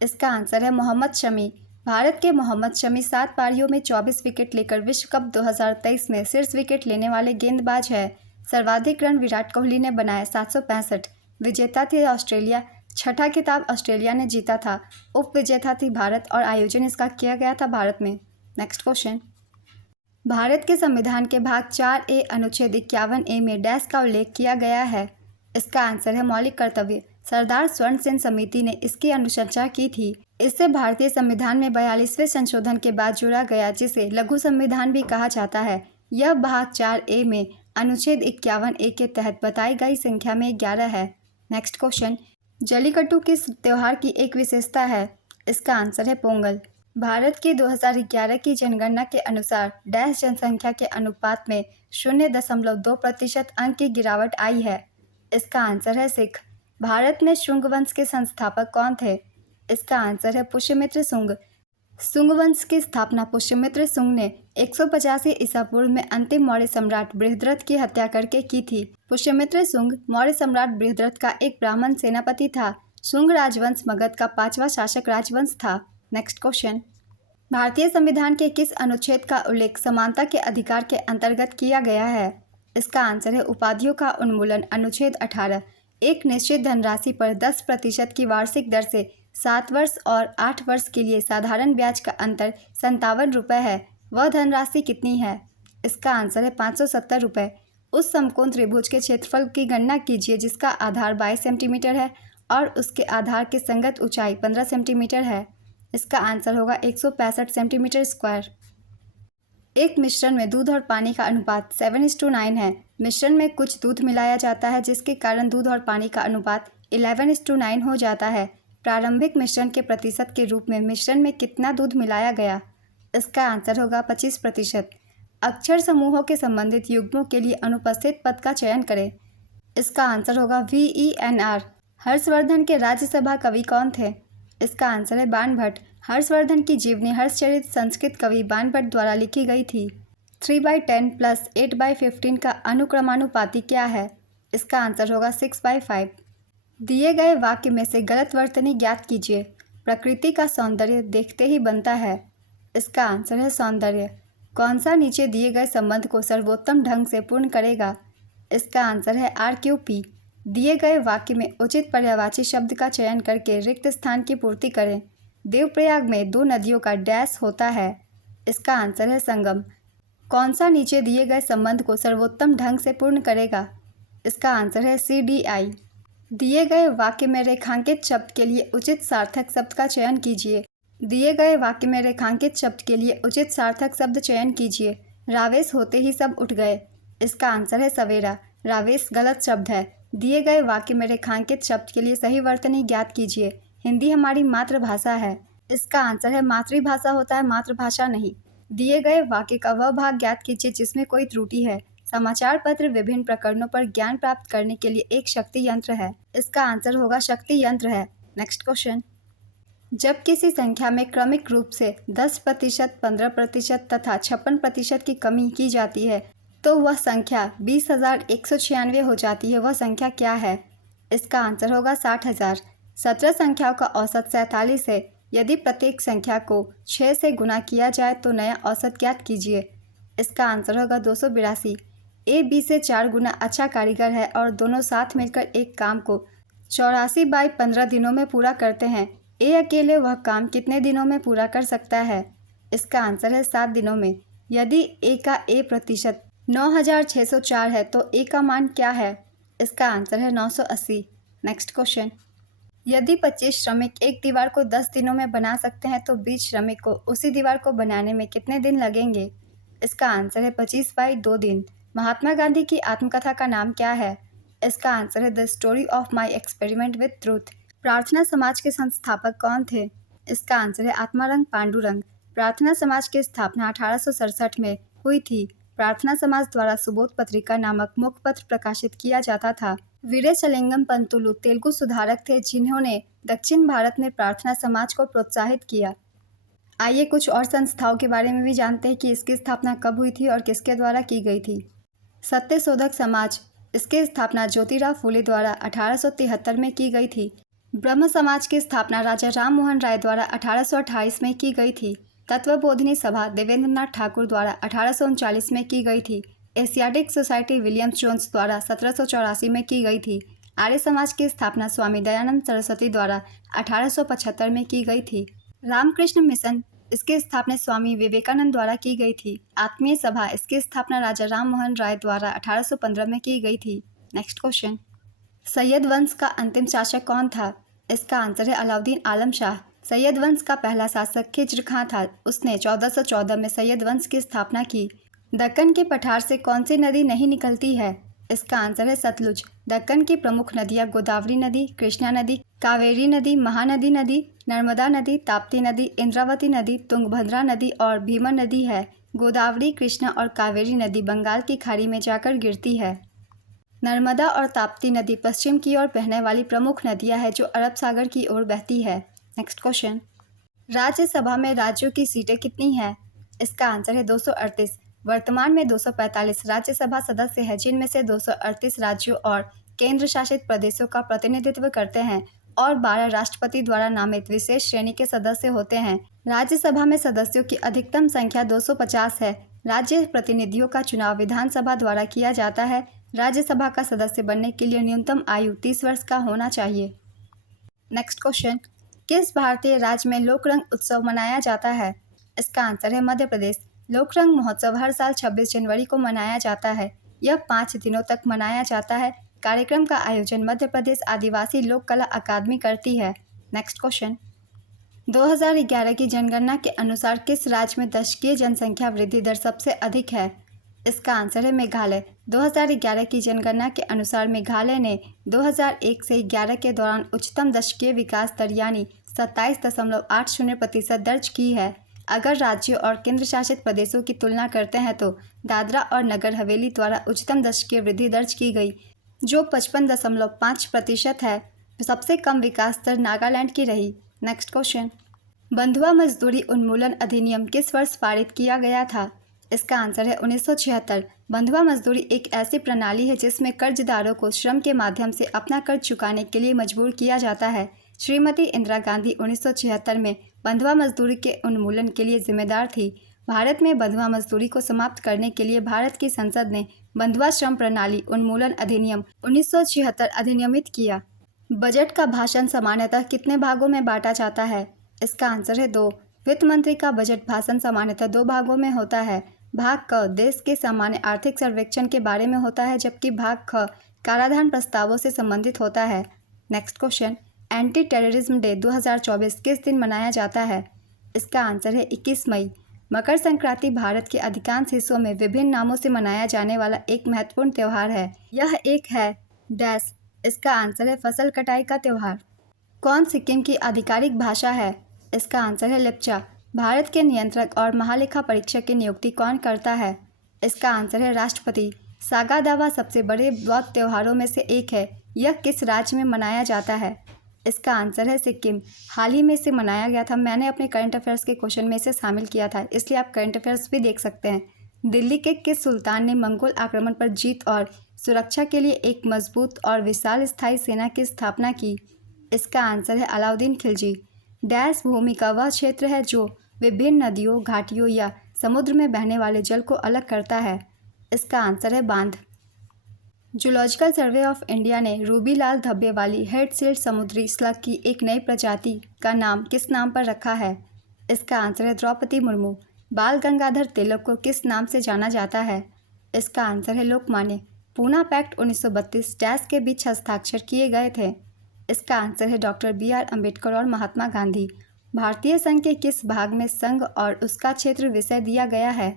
इसका आंसर है मोहम्मद शमी। भारत के मोहम्मद शमी 7 पारियों में 24 विकेट लेकर विश्व कप 2023 में शीर्ष विकेट लेने वाले गेंदबाज है। सर्वाधिक रन विराट कोहली ने बनाए 765। विजेता थी ऑस्ट्रेलिया। छठा खिताब ऑस्ट्रेलिया ने जीता था। उप विजेता थी भारत और आयोजन इसका किया गया था भारत में। नेक्स्ट क्वेश्चन, भारत के संविधान के भाग 4A अनुच्छेद 51A में डैश का उल्लेख किया गया है। इसका आंसर है मौलिक कर्तव्य। सरदार स्वर्ण सेन समिति ने इसकी अनुशंसा की थी। इससे भारतीय संविधान में 42वें संशोधन के बाद जोड़ा गया, जिसे लघु संविधान भी कहा जाता है। यह भाग 4A में अनुच्छेद 51A के तहत बताई गई संख्या में 11 है। नेक्स्ट क्वेश्चन, जल्लीकट्टू किस त्योहार की एक विशेषता है? इसका आंसर है पोंगल। भारत की 2011 की जनगणना के अनुसार डैश जनसंख्या के अनुपात में 0.2% अंक की गिरावट आई है। इसका आंसर है सिख। भारत में शुंग वंश के संस्थापक कौन थे? इसका आंसर है पुष्यमित्र शुंग। शुंग वंश की स्थापना पुष्यमित्र शुंग ने 185 ईसा पूर्व में अंतिम मौर्य सम्राट बृहद्रथ की हत्या करके की थी। पुष्यमित्र शुंग मौर्य सम्राट बृहद्रथ का एक ब्राह्मण सेनापति था। शुंग राजवंश मगध का 5वां शासक राजवंश था। नेक्स्ट क्वेश्चन, भारतीय संविधान के किस अनुच्छेद का उल्लेख समानता के अधिकार के अंतर्गत किया गया है? इसका आंसर है उपाधियों का उन्मूलन अनुच्छेद 18। एक निश्चित धनराशि पर 10% की वार्षिक दर से 7 वर्ष और 8 वर्ष के लिए साधारण ब्याज का अंतर 57 रुपये है। वह धनराशि कितनी है? इसका आंसर है 570 रुपये। उस समकोण त्रिभुज के क्षेत्रफल की गणना कीजिए जिसका आधार 22 सेंटीमीटर है और उसके आधार की संगत ऊंचाई 15 सेंटीमीटर है। इसका आंसर होगा 165 सेंटीमीटर स्क्वायर। एक मिश्रण में दूध और पानी का अनुपात 7:9 है। मिश्रण में कुछ दूध मिलाया जाता है जिसके कारण दूध और पानी का अनुपात 11:9 हो जाता है। प्रारंभिक मिश्रण के प्रतिशत के रूप में मिश्रण में कितना दूध मिलाया गया? इसका आंसर होगा 25%। अक्षर समूहों के संबंधित युग्मों के लिए अनुपस्थित पद का चयन करें। इसका आंसर होगा VENR। हर्षवर्धन के राज्यसभा कवि कौन थे? इसका आंसर है बाणभट्ट। हर्षवर्धन की जीवनी हर्षचरित संस्कृत कवि बाणभट्ट द्वारा लिखी गई थी। 3/10 + 8/15 का अनुक्रमानुपाती क्या है? इसका आंसर होगा 6/5। दिए गए वाक्य में से गलत वर्तनी ज्ञात कीजिए। प्रकृति का सौंदर्य देखते ही बनता है। इसका आंसर है सौंदर्य। कौन सा नीचे दिए गए संबंध को सर्वोत्तम ढंग से पूर्ण करेगा? इसका आंसर है RQP। दिए गए वाक्य में उचित पर्यायवाची शब्द का चयन करके रिक्त स्थान की पूर्ति करें। देवप्रयाग में 2 नदियों का डैश होता है। इसका आंसर है संगम। कौन सा नीचे दिए गए संबंध को सर्वोत्तम ढंग से पूर्ण करेगा? इसका आंसर है CDI। दिए गए वाक्य में रेखांकित शब्द के लिए उचित सार्थक शब्द का चयन कीजिए। दिए गए वाक्य में रेखांकित शब्द के लिए उचित सार्थक शब्द चयन कीजिए। रावेश होते ही सब उठ गए। इसका आंसर है सवेरा। रावेश गलत शब्द है। दिए गए वाक्य में रेखांकित शब्द के लिए सही वर्तनी ज्ञात कीजिए। हिंदी हमारी मातृभाषा है। इसका आंसर है मातृभाषा होता है, मातृभाषा नहीं। दिए गए वाक्य का वह भाग ज्ञात कीजिए जिसमें कोई त्रुटि है। समाचार पत्र विभिन्न प्रकरणों पर ज्ञान प्राप्त करने के लिए एक शक्ति यंत्र है। इसका आंसर होगा शक्ति यंत्र है। नेक्स्ट क्वेश्चन, जब किसी संख्या में क्रमिक रूप से 10%, 15% तथा 56% की कमी की जाती है तो वह संख्या 20,196 हो जाती है। वह संख्या क्या है? इसका आंसर होगा 60,000। 17 संख्याओं का औसत 47 है। यदि प्रत्येक संख्या को 6 से गुना किया जाए तो नया औसत ज्ञात कीजिए। इसका आंसर होगा 282। A B से 4 गुना अच्छा कारीगर है और दोनों साथ मिलकर एक काम को 84/15 दिनों में पूरा करते हैं। A अकेले वह काम कितने दिनों में पूरा कर सकता है? इसका आंसर है 7 दिनों में। यदि A का A प्रतिशत 9,604 है तो A का मान क्या है? इसका आंसर है 980। नेक्स्ट क्वेश्चन, यदि 25 श्रमिक एक दीवार को 10 दिनों में बना सकते हैं तो 20 श्रमिक को उसी दीवार को बनाने में कितने दिन लगेंगे? इसका आंसर है 25 बाई 2 दिन। महात्मा गांधी की आत्मकथा का नाम क्या है? इसका आंसर है the story of my experiment with truth. प्रार्थना समाज के संस्थापक कौन थे? इसका आंसर है आत्मारंग पांडुरंग। प्रार्थना समाज की स्थापना 1867 में हुई थी। प्रार्थना समाज द्वारा सुबोध पत्रिका नामक मुखपत्र प्रकाशित किया जाता था। वीरेशलिंगम पंतुलु तेलुगु सुधारक थे जिन्होंने दक्षिण भारत में प्रार्थना समाज को प्रोत्साहित किया। आइए कुछ और संस्थाओं के बारे में भी जानते हैं कि इसकी स्थापना कब हुई थी और किसके द्वारा की गई थी। सत्यशोधक समाज, इसकी स्थापना ज्योतिराव फूले द्वारा 1873 में की गई थी। ब्रह्म समाज की स्थापना राजा राम मोहन राय द्वारा 1828 में की गई थी। तत्वबोधिनी सभा देवेंद्रनाथ ठाकुर द्वारा 1839 में की गई थी। एशियाटिक सोसाइटी विलियम्स जोन्स द्वारा 1784 में की गई थी। आर्य समाज की स्थापना स्वामी दयानंद सरस्वती द्वारा 1875 में की गई थी। रामकृष्ण मिशन, इसकी स्थापना स्वामी विवेकानंद द्वारा की गई थी। आत्मीय सभा, इसकी स्थापना राजा राम मोहन राय द्वारा 1815 में की गई थी। नेक्स्ट क्वेश्चन, सैयद वंश का अंतिम शासक कौन था? इसका आंसर है अलाउद्दीन आलम शाह। सैयद वंश का पहला शासक खिज्र खां था। उसने 1414 में सैयद वंश की स्थापना की। दक्कन के पठार से कौन सी नदी नहीं निकलती है? इसका आंसर है सतलुज। दक्कन की प्रमुख नदियाँ गोदावरी नदी, कृष्णा नदी, कावेरी नदी, महानदी नदी, नर्मदा नदी, ताप्ती नदी, इंद्रावती नदी, तुंगभद्रा नदी और भीमा नदी है। गोदावरी, कृष्णा और कावेरी नदी बंगाल की खाड़ी में जाकर गिरती है। नर्मदा और ताप्ती नदी पश्चिम की ओर बहने वाली प्रमुख नदियां हैं जो अरब सागर की ओर बहती है। नेक्स्ट क्वेश्चन, राज्यसभा में राज्यों की सीटें कितनी हैं? इसका आंसर है 238। वर्तमान में 245 राज्यसभा सदस्य हैं जिनमें से 238 राज्यों और केंद्र शासित प्रदेशों का प्रतिनिधित्व करते हैं और 12 राष्ट्रपति द्वारा नामित विशेष श्रेणी के सदस्य होते हैं। राज्यसभा में सदस्यों की अधिकतम संख्या 250 है। राज्य प्रतिनिधियों का चुनाव विधानसभा द्वारा किया जाता है। राज्यसभा का सदस्य बनने के लिए न्यूनतम आयु 30 वर्ष का होना चाहिए। नेक्स्ट क्वेश्चन, किस भारतीय राज्य में लोकरंग उत्सव मनाया जाता है? इसका आंसर है मध्य प्रदेश। लोकरंग महोत्सव हर साल 26 जनवरी को मनाया जाता है। यह 5 दिनों तक मनाया जाता है। कार्यक्रम का आयोजन मध्य प्रदेश आदिवासी लोक कला अकादमी करती है। नेक्स्ट क्वेश्चन, 2011 की जनगणना के अनुसार किस राज्य में दशकीय जनसंख्या वृद्धि दर सबसे अधिक है? इसका आंसर है मेघालय। 2011 की जनगणना के अनुसार मेघालय ने 2001 से 11 के दौरान उच्चतम दशकीय विकास दर यानी 27.80% दर्ज की है। अगर राज्यों और केंद्र शासित प्रदेशों की तुलना करते हैं तो दादरा और नगर हवेली द्वारा उच्चतम दशकीय वृद्धि दर्ज की गई जो 55.5% है। सबसे कम विकास दर नागालैंड की रही। नेक्स्ट क्वेश्चन, बंधुआ मजदूरी उन्मूलन अधिनियम किस वर्ष पारित किया गया था? इसका आंसर है 1976। बंधुआ मजदूरी एक ऐसी प्रणाली है जिसमें कर्जदारों को श्रम के माध्यम से अपना कर्ज चुकाने के लिए मजबूर किया जाता है। श्रीमती इंदिरा गांधी 1976 में बंधुआ मजदूरी के उन्मूलन के लिए जिम्मेदार थी। भारत में बंधुआ मजदूरी को समाप्त करने के लिए भारत की संसद ने बंधुआ श्रम प्रणाली उन्मूलन अधिनियम 1976 अधिनियमित किया। बजट का भाषण सामान्यतः कितने भागों में बांटा जाता है? इसका आंसर है 2। वित्त मंत्री का बजट भाषण सामान्यतः 2 भागों में होता है। भाग क देश के सामान्य आर्थिक सर्वेक्षण के बारे में होता है जबकि भाग ख कराधान प्रस्तावों से संबंधित होता है। Next question, anti terrorism day 2024 किस दिन मनाया जाता है? इसका आंसर है 21 मई। मकर संक्रांति भारत के अधिकांश हिस्सों में विभिन्न नामों से मनाया जाने वाला एक महत्वपूर्ण त्यौहार है। यह एक है डैश। इसका आंसर है फसल कटाई का त्यौहार। कौन सिक्किम की आधिकारिक भाषा है? इसका आंसर है लेप्चा। भारत के नियंत्रक और महालेखा परीक्षक की नियुक्ति कौन करता है? इसका आंसर है राष्ट्रपति। सागा दावा सबसे बड़े बौद्ध त्योहारों में से एक है। यह किस राज्य में मनाया जाता है? इसका आंसर है सिक्किम। हाल ही में इसे मनाया गया था। मैंने अपने करंट अफेयर्स के क्वेश्चन में इसे शामिल किया था, इसलिए आप करंट अफेयर्स भी देख सकते हैं। दिल्ली के किस सुल्तान ने मंगोल आक्रमण पर जीत और सुरक्षा के लिए एक मजबूत और विशाल स्थायी सेना की स्थापना की? इसका आंसर है अलाउद्दीन खिलजी। डैश भूमि का वह क्षेत्र है जो विभिन्न नदियों, घाटियों या समुद्र में बहने वाले जल को अलग करता है। इसका आंसर है बांध। जूलॉजिकल सर्वे ऑफ इंडिया ने रूबी लाल धब्बे वाली हेड सील्ड समुद्री स्लग की एक नई प्रजाति का नाम किस नाम पर रखा है? इसका आंसर है द्रौपदी मुर्मू। बाल गंगाधर तिलक को किस नाम से जाना जाता है? इसका आंसर है लोकमान्य। पूना पैक्ट 1932 डैश के बीच हस्ताक्षर किए गए थे? इसका आंसर है डॉक्टर BR अम्बेडकर और महात्मा गांधी। भारतीय संघ के किस भाग में संघ और उसका क्षेत्र विषय दिया गया है?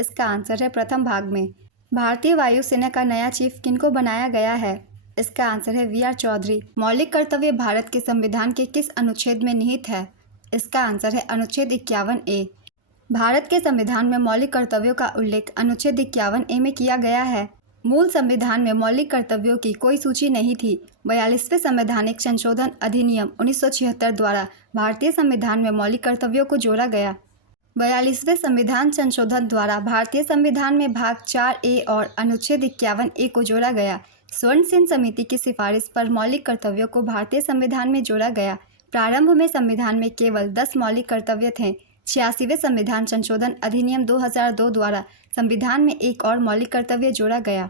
इसका आंसर है प्रथम भाग में। भारतीय वायुसेना का नया चीफ किनको बनाया गया है? इसका आंसर है VR चौधरी। मौलिक कर्तव्य भारत के संविधान के किस अनुच्छेद में निहित है? इसका आंसर है अनुच्छेद 51A। भारत के संविधान में मौलिक कर्तव्यों का उल्लेख अनुच्छेद 51A में किया गया है। मूल संविधान में मौलिक कर्तव्यों की कोई सूची नहीं थी। 42वें संवैधानिक संशोधन अधिनियम 1976 द्वारा भारतीय संविधान में मौलिक कर्तव्यों को जोड़ा गया। 42वें संविधान संशोधन द्वारा भारतीय संविधान में भाग 4A और अनुच्छेद 51A को जोड़ा गया। स्वर्ण सिंह समिति की सिफारिश पर मौलिक कर्तव्यों को भारतीय संविधान में जोड़ा गया। प्रारंभ में संविधान में केवल 10 मौलिक कर्तव्य थे। 86वें संविधान संशोधन अधिनियम 2002 द्वारा संविधान में एक और मौलिक कर्तव्य जोड़ा गया।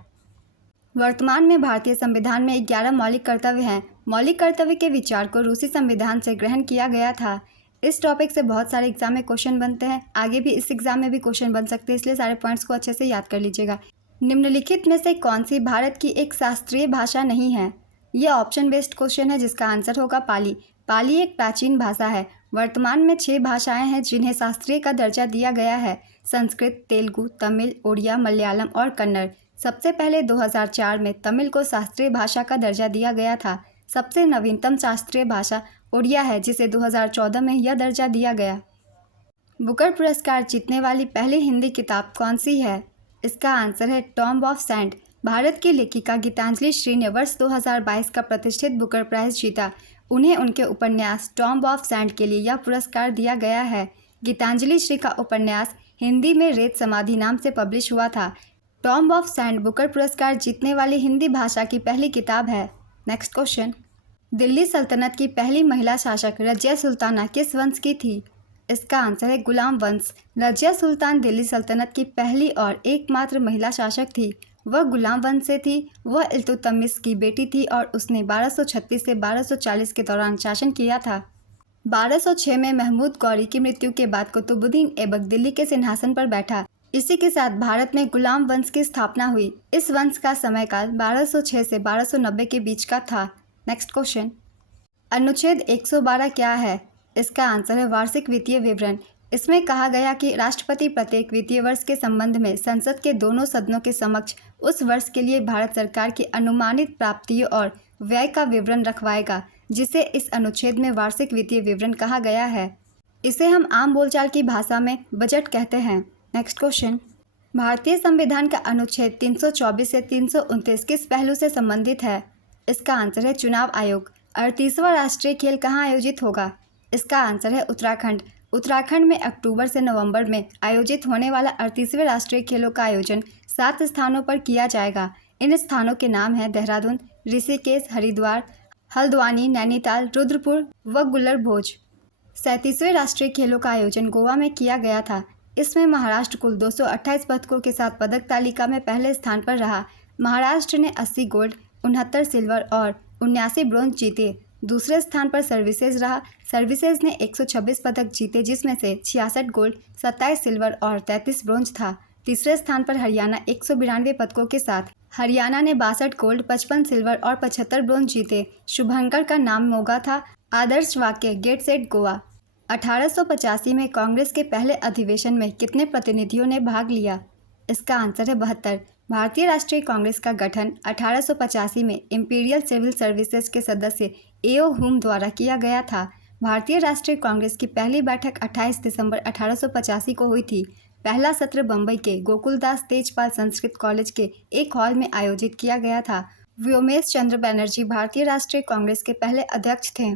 वर्तमान में भारतीय संविधान में 11 मौलिक कर्तव्य हैं। मौलिक कर्तव्य के विचार को रूसी संविधान से ग्रहण किया गया था। इस टॉपिक से बहुत सारे एग्जाम में क्वेश्चन बनते हैं, आगे भी इस एग्जाम में भी क्वेश्चन बन सकते हैं, इसलिए सारे पॉइंट्स को अच्छे से याद कर लीजिएगा। निम्नलिखित में से कौन सी भारत की एक शास्त्रीय भाषा नहीं है? ये ऑप्शन बेस्ड क्वेश्चन है, जिसका आंसर होगा पाली। पाली एक प्राचीन भाषा है। वर्तमान में 6 भाषाएं हैं जिन्हें शास्त्रीय का दर्जा दिया गया है: संस्कृत, तेलुगु, तमिल, उड़िया, मलयालम और कन्नड़। सबसे पहले 2004 में तमिल को शास्त्रीय भाषा का दर्जा दिया गया था। सबसे नवीनतम शास्त्रीय भाषा उड़िया है, जिसे 2014 में यह दर्जा दिया गया। बुकर पुरस्कार जीतने वाली पहली हिंदी किताब कौन सी है? इसका आंसर है टॉम्ब ऑफ सैंड। भारत की लेखिका गीतांजलि श्री ने वर्ष 2022 का प्रतिष्ठित बुकर प्राइज जीता। उन्हें उनके उपन्यास टॉम्ब ऑफ सैंड के लिए यह पुरस्कार दिया गया है। गीतांजलि श्री का उपन्यास हिंदी में रेत समाधि नाम से पब्लिश हुआ था। टॉम्ब ऑफ सैंड बुकर पुरस्कार जीतने वाली हिंदी भाषा की पहली किताब है। नेक्स्ट क्वेश्चन, दिल्ली सल्तनत की पहली महिला शासक रजिया सुल्ताना किस वंश की थी? इसका आंसर है गुलाम वंश। रजिया सुल्तान दिल्ली सल्तनत की पहली और एकमात्र महिला शासक थी। वह गुलाम वंश से थी। वह इल्तुतमिश की बेटी थी और उसने 1236 से 1240 के दौरान शासन किया था। 1206 में महमूद गौरी की मृत्यु के बाद कुतुबुद्दीन ऐबक दिल्ली के सिंहासन पर बैठा। इसी के साथ भारत में गुलाम वंश की स्थापना हुई। इस वंश का समयकाल 1206 से 1290 के बीच का था। नेक्स्ट क्वेश्चन, अनुच्छेद 112 क्या है? इसका आंसर है वार्षिक वित्तीय विवरण। इसमें कहा गया कि राष्ट्रपति प्रत्येक वित्तीय वर्ष के संबंध में संसद के दोनों सदनों के समक्ष उस वर्ष के लिए भारत सरकार की अनुमानित प्राप्तियों और व्यय का विवरण रखवाएगा, जिसे इस अनुच्छेद में वार्षिक वित्तीय विवरण कहा गया है। इसे हम आम बोलचाल की भाषा में बजट कहते हैं। नेक्स्ट क्वेश्चन, भारतीय संविधान का अनुच्छेद 324 से 329 किस पहलू से संबंधित है? इसका आंसर है चुनाव आयोग। 38वां राष्ट्रीय खेल कहाँ आयोजित होगा? इसका आंसर है उत्तराखंड। उत्तराखंड में अक्टूबर से नवंबर में आयोजित होने वाला 38वें राष्ट्रीय खेलों का आयोजन 7 स्थानों पर किया जाएगा। इन स्थानों के नाम हैं देहरादून, ऋषिकेश, हरिद्वार, हल्द्वानी, नैनीताल, रुद्रपुर व गुलरभोज। 37वें राष्ट्रीय खेलों का आयोजन गोवा में किया गया था। इसमें महाराष्ट्र कुल 228 पदकों के साथ पदक तालिका में पहले स्थान पर रहा। महाराष्ट्र ने 80 गोल्ड, 69 सिल्वर और 79 ब्रोंज जीते। दूसरे स्थान पर सर्विसेज रहा। सर्विसेज ने 126 पदक जीते, जिसमें से 66 गोल्ड, 27 सिल्वर और 33 ब्रोंज था। तीसरे स्थान पर हरियाणा 192 पदकों के साथ। हरियाणा ने 62 गोल्ड, 55 सिल्वर और 75 ब्रोंज जीते। शुभंकर का नाम मोगा था। आदर्श वाक्य गेट सेट गोवा। 1885 में कांग्रेस के पहले अधिवेशन में कितने प्रतिनिधियों ने भाग लिया? इसका आंसर है 72। भारतीय राष्ट्रीय कांग्रेस का गठन 1885 में इंपीरियल सिविल सर्विसेज के सदस्य एओ हुम द्वारा किया गया था। भारतीय राष्ट्रीय कांग्रेस की पहली बैठक 28 दिसंबर 1885 को हुई थी। पहला सत्र बम्बई के गोकुलदास तेजपाल संस्कृत कॉलेज के एक हॉल में आयोजित किया गया था। व्योमेश चंद्र बनर्जी भारतीय राष्ट्रीय कांग्रेस के पहले अध्यक्ष थे।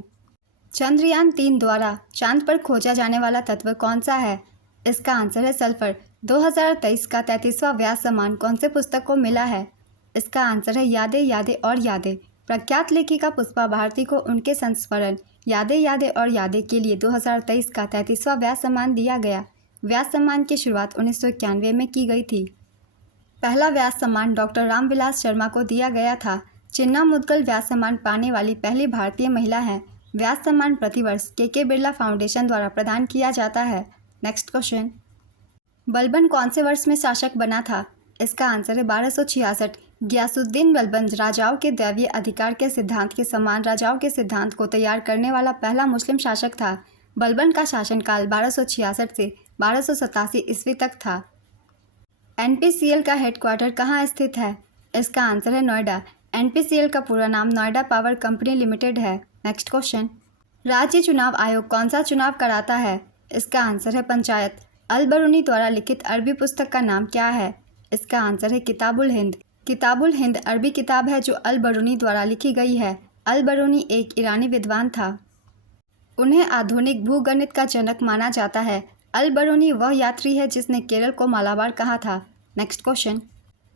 चंद्रयान 3 द्वारा चांद पर खोजा जाने वाला तत्व कौन सा है? इसका आंसर है सल्फर। 2023 का 33वां व्यास सम्मान कौन से पुस्तक को मिला है? इसका आंसर है यादें यादें और यादें। प्रख्यात लेखिका पुष्पा भारती को उनके संस्मरण यादें यादें और यादें के लिए 2023 का 33वां व्यास सम्मान दिया गया। व्यास सम्मान की शुरुआत 1991 में की गई थी। पहला व्यास सम्मान डॉक्टर रामविलास शर्मा को दिया गया था। चिन्ना मुदगल व्यास सम्मान पाने वाली पहली भारतीय महिला है। व्यास सम्मान प्रतिवर्ष के बिरला फाउंडेशन द्वारा प्रदान किया जाता है। नेक्स्ट क्वेश्चन, बलबन कौन से वर्ष में शासक बना था? इसका आंसर है 1266। गियासुद्दीन बलबन राजाओं के दैवीय अधिकार के सिद्धांत के समान राजाओं के सिद्धांत को तैयार करने वाला पहला मुस्लिम शासक था। बलबन का शासनकाल 1266 से 1287 ईस्वी तक था। एनपीसीएल का हेडक्वार्टर कहाँ स्थित है? इसका आंसर है नोएडा। एनपीसीएल का पूरा नाम नोएडा पावर कंपनी लिमिटेड है। नेक्स्ट क्वेश्चन, राज्य चुनाव आयोग कौन सा चुनाव कराता है? इसका आंसर है पंचायत। अल बरूनी द्वारा लिखित अरबी पुस्तक का नाम क्या है? इसका आंसर है किताबुल हिंद। किताबुल हिंद अरबी किताब है जो अल बरूनी द्वारा लिखी गई है। अल बरूनी एक ईरानी विद्वान था। उन्हें आधुनिक भूगणित का जनक माना जाता है। अल बरूनी वह यात्री है जिसने केरल को मालाबार कहा था। नेक्स्ट क्वेश्चन,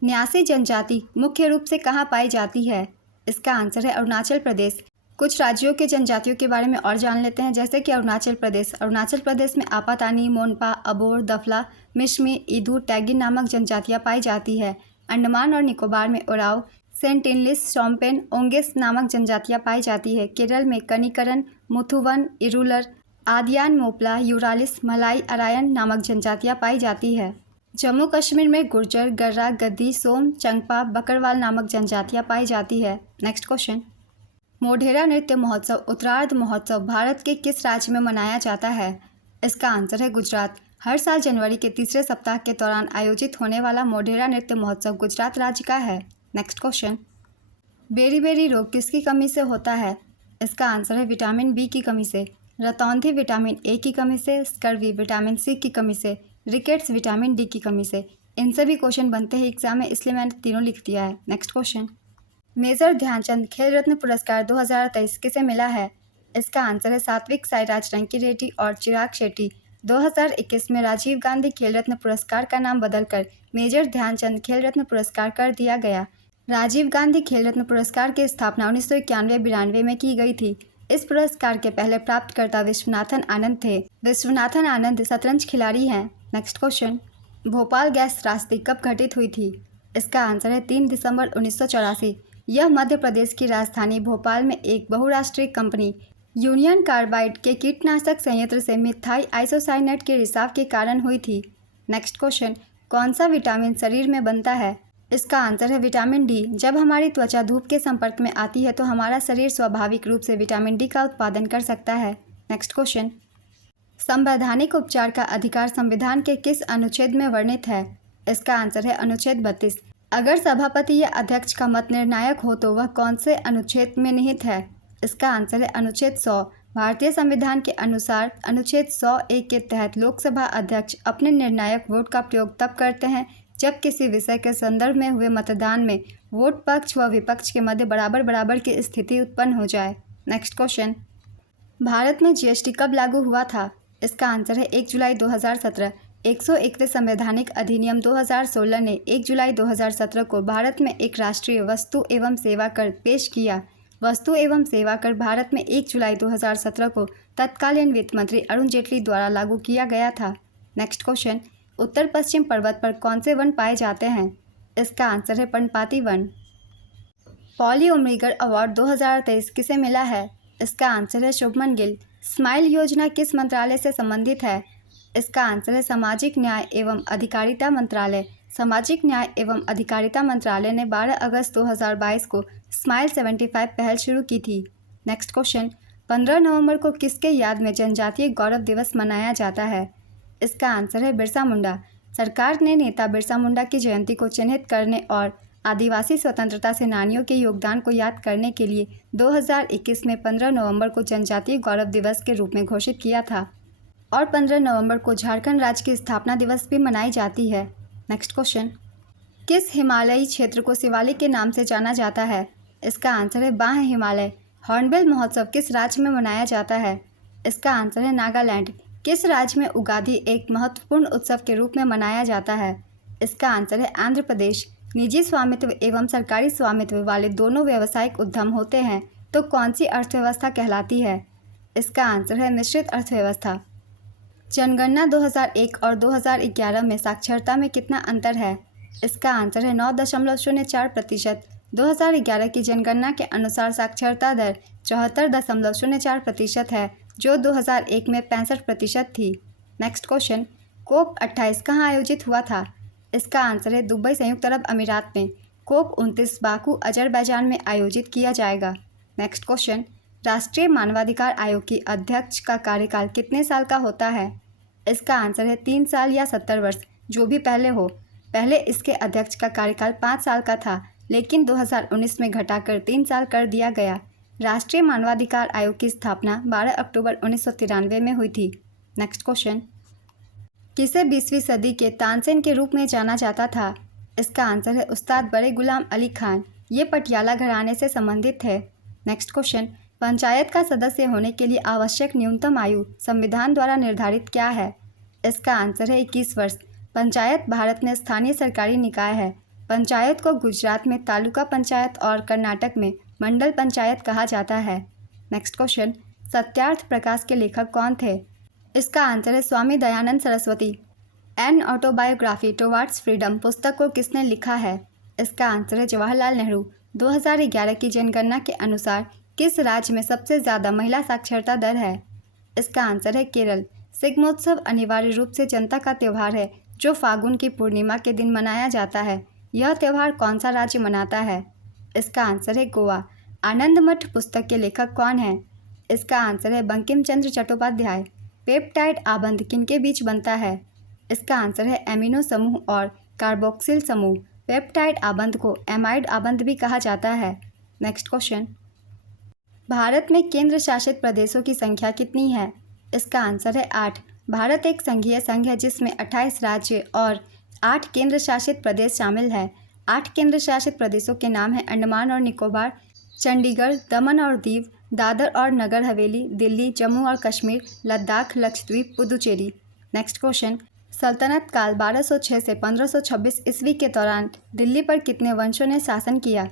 न्यासी जनजाति मुख्य रूप से कहाँ पाई जाती है? इसका आंसर है अरुणाचल प्रदेश। कुछ राज्यों के जनजातियों के बारे में और जान लेते हैं, जैसे कि अरुणाचल प्रदेश। अरुणाचल प्रदेश में आपातानी, मोनपा, अबोर, दफला, मिशमी, ईदू, टैगिन नामक जनजातियाँ पाई जाती है। अंडमान और निकोबार में ओराव, सेंट इनलिस, शोम्पेन, ओंगेस नामक जनजातियाँ पाई जाती है। केरल में कनिकरन, मुथुवन, इरुलर, आदियान, मोपला, यूरालिस, मलाई अरायन नामक जनजातियाँ पाई जाती है। जम्मू कश्मीर में गुर्जर, गर्रा, गद्दी, सोम, चंगपा, बकरवाल नामक जनजातियाँ पाई जाती है। नेक्स्ट क्वेश्चन, मोढेरा नृत्य महोत्सव उत्तरार्ध महोत्सव भारत के किस राज्य में मनाया जाता है? इसका आंसर है गुजरात। हर साल जनवरी के तीसरे सप्ताह के दौरान आयोजित होने वाला मोढेरा नृत्य महोत्सव गुजरात राज्य का है। नेक्स्ट क्वेश्चन, बेरी रोग किसकी कमी से होता है? इसका आंसर है विटामिन बी की कमी से। रतौंधी विटामिन ए की कमी से, स्कर्वी विटामिन सी की कमी से, रिकेट्स विटामिन डी की कमी से। इनसे भी क्वेश्चन बनते हैं एग्जाम में, इसलिए मैंने तीनों लिख दिया है। नेक्स्ट क्वेश्चन, मेजर ध्यानचंद खेल रत्न पुरस्कार 2023 किसे मिला है? इसका आंसर है सात्विक साईराज रंकी रेड्डी और चिराग शेट्टी। 2021 में राजीव गांधी खेल रत्न पुरस्कार का नाम बदलकर मेजर ध्यानचंद खेल रत्न पुरस्कार कर दिया गया। राजीव गांधी खेल रत्न पुरस्कार की स्थापना 1991-92 में की गई थी। इस पुरस्कार के पहले प्राप्तकर्ता विश्वनाथन आनंद थे। विश्वनाथन आनंद शतरंज खिलाड़ी हैं। नेक्स्ट क्वेश्चन, भोपाल गैस त्रासदी कब घटित हुई थी? इसका आंसर है 3 दिसंबर 1984। यह मध्य प्रदेश की राजधानी भोपाल में एक बहुराष्ट्रीय कंपनी यूनियन कार्बाइड के कीटनाशक संयंत्र से मिथाइल आइसोसाइनेट के रिसाव के कारण हुई थी। नेक्स्ट क्वेश्चन, कौन सा विटामिन शरीर में बनता है? इसका आंसर है विटामिन डी। जब हमारी त्वचा धूप के संपर्क में आती है तो हमारा शरीर स्वाभाविक रूप से विटामिन डी का उत्पादन कर सकता है। नेक्स्ट क्वेश्चन, संवैधानिक उपचार का अधिकार संविधान के किस अनुच्छेद में वर्णित है? इसका आंसर है अनुच्छेद 32। अगर सभापति या अध्यक्ष का मत निर्णायक हो तो वह कौन से अनुच्छेद में निहित है? इसका आंसर है अनुच्छेद 100। भारतीय संविधान के अनुसार अनुच्छेद 100(a) के तहत लोकसभा अध्यक्ष अपने निर्णायक वोट का प्रयोग तब करते हैं जब किसी विषय के संदर्भ में हुए मतदान में वोट पक्ष व विपक्ष के मध्य बराबर की स्थिति उत्पन्न हो जाए। नेक्स्ट क्वेश्चन, भारत में जीएसटी कब लागू हुआ था? इसका आंसर है 1 जुलाई 2017। 101वें संवैधानिक अधिनियम 2016 ने 1 जुलाई 2017 को भारत में एक राष्ट्रीय वस्तु एवं सेवा कर पेश किया। वस्तु एवं सेवा कर भारत में 1 जुलाई 2017 को तत्कालीन वित्त मंत्री अरुण जेटली द्वारा लागू किया गया था। नेक्स्ट क्वेश्चन, उत्तर पश्चिम पर्वत पर कौन से वन पाए जाते हैं? इसका आंसर है पर्णपाती वन। पॉली उमरिगर अवार्ड 2023 किसे मिला है? इसका आंसर है शुभमन गिल। स्माइल योजना किस मंत्रालय से संबंधित है? इसका आंसर है सामाजिक न्याय एवं अधिकारिता मंत्रालय। सामाजिक न्याय एवं अधिकारिता मंत्रालय ने 12 अगस्त 2022 को स्माइल 75 पहल शुरू की थी। नेक्स्ट क्वेश्चन, 15 नवंबर को किसके याद में जनजातीय गौरव दिवस मनाया जाता है? इसका आंसर है बिरसा मुंडा। सरकार ने नेता बिरसा मुंडा की जयंती को चिन्हित करने और आदिवासी स्वतंत्रता सेनानियों के योगदान को याद करने के लिए 2021 में 15 नवंबर को जनजातीय गौरव दिवस के रूप में घोषित किया था और 15 नवंबर को झारखंड राज्य की स्थापना दिवस भी मनाई जाती है। नेक्स्ट क्वेश्चन, किस हिमालयी क्षेत्र को शिवालिक के नाम से जाना जाता है? इसका आंसर है बाह्य हिमालय। हॉर्नबिल महोत्सव किस राज्य में मनाया जाता है? इसका आंसर है नागालैंड। किस राज्य में उगादि एक महत्वपूर्ण उत्सव के रूप में मनाया जाता है? इसका आंसर है आंध्र प्रदेश। निजी स्वामित्व एवं सरकारी स्वामित्व वाले दोनों व्यावसायिक उद्यम होते हैं तो कौन सी अर्थव्यवस्था कहलाती है? इसका आंसर है मिश्रित अर्थव्यवस्था। जनगणना 2001 और 2011 में साक्षरता में कितना अंतर है? इसका आंसर है 9.04%। 2011 की जनगणना के अनुसार साक्षरता दर 74.04% है जो 2001 में 65% थी। नेक्स्ट क्वेश्चन, कोप 28 कहाँ आयोजित हुआ था? इसका आंसर है दुबई, संयुक्त अरब अमीरात में। COP29 बाकू अजरबैजान में आयोजित किया जाएगा। नेक्स्ट क्वेश्चन, राष्ट्रीय मानवाधिकार आयोग की अध्यक्ष का कार्यकाल कितने साल का होता है? इसका आंसर है 3 साल या 70 वर्ष, जो भी पहले हो। पहले इसके अध्यक्ष का कार्यकाल 5 साल का था, लेकिन 2019 में घटाकर 3 साल कर दिया गया। राष्ट्रीय मानवाधिकार आयोग की स्थापना 12 अक्टूबर 1993 में हुई थी। नेक्स्ट क्वेश्चन, किसे 20वीं सदी के तानसेन के रूप में जाना जाता था? इसका आंसर है उस्ताद बड़े गुलाम अली खान। ये पटियाला घराने से संबंधित है। नेक्स्ट क्वेश्चन, पंचायत का सदस्य होने के लिए आवश्यक न्यूनतम आयु संविधान द्वारा निर्धारित क्या है? इसका आंसर है 21 वर्ष। पंचायत भारत में स्थानीय सरकारी निकाय है। पंचायत को गुजरात में तालुका पंचायत और कर्नाटक में मंडल पंचायत कहा जाता है। नेक्स्ट क्वेश्चन, सत्यार्थ प्रकाश के लेखक कौन थे? इसका आंसर है Swami Dayanand Saraswati. An autobiography towards freedom पुस्तक को किसने लिखा है? इसका आंसर है जवाहरलाल नेहरू। 2011 की जनगणना के अनुसार किस राज्य में सबसे ज़्यादा महिला साक्षरता दर है? इसका आंसर है केरल। शिग्मोत्सव अनिवार्य रूप से जनता का त्यौहार है जो फागुन की पूर्णिमा के दिन मनाया जाता है। यह त्यौहार कौन सा राज्य मनाता है? इसका आंसर है गोवा। आनंद मठ पुस्तक के लेखक कौन है? इसका आंसर है बंकिम चंद्र चट्टोपाध्याय। पेप्टाइड आबंध किनके बीच बनता है? इसका आंसर है एमिनो समूह और कार्बोक्सिल समूह। पेप्टाइड आबंध को एमाइड आबंध भी कहा जाता है। नेक्स्ट क्वेश्चन, भारत में केंद्र शासित प्रदेशों की संख्या कितनी है? इसका आंसर है 8। भारत एक संघीय संघ है जिसमें 28 राज्य और 8 केंद्र शासित प्रदेश शामिल है। 8 केंद्र शासित प्रदेशों के नाम हैं अंडमान और निकोबार, चंडीगढ़, दमन और दीव, दादर और नगर हवेली, दिल्ली, जम्मू और कश्मीर, लद्दाख, लक्षद्वीप, पुदुचेरी। नेक्स्ट क्वेश्चन, सल्तनत काल 1206 से 1526 ईस्वी के दौरान दिल्ली पर कितने वंशों ने शासन किया?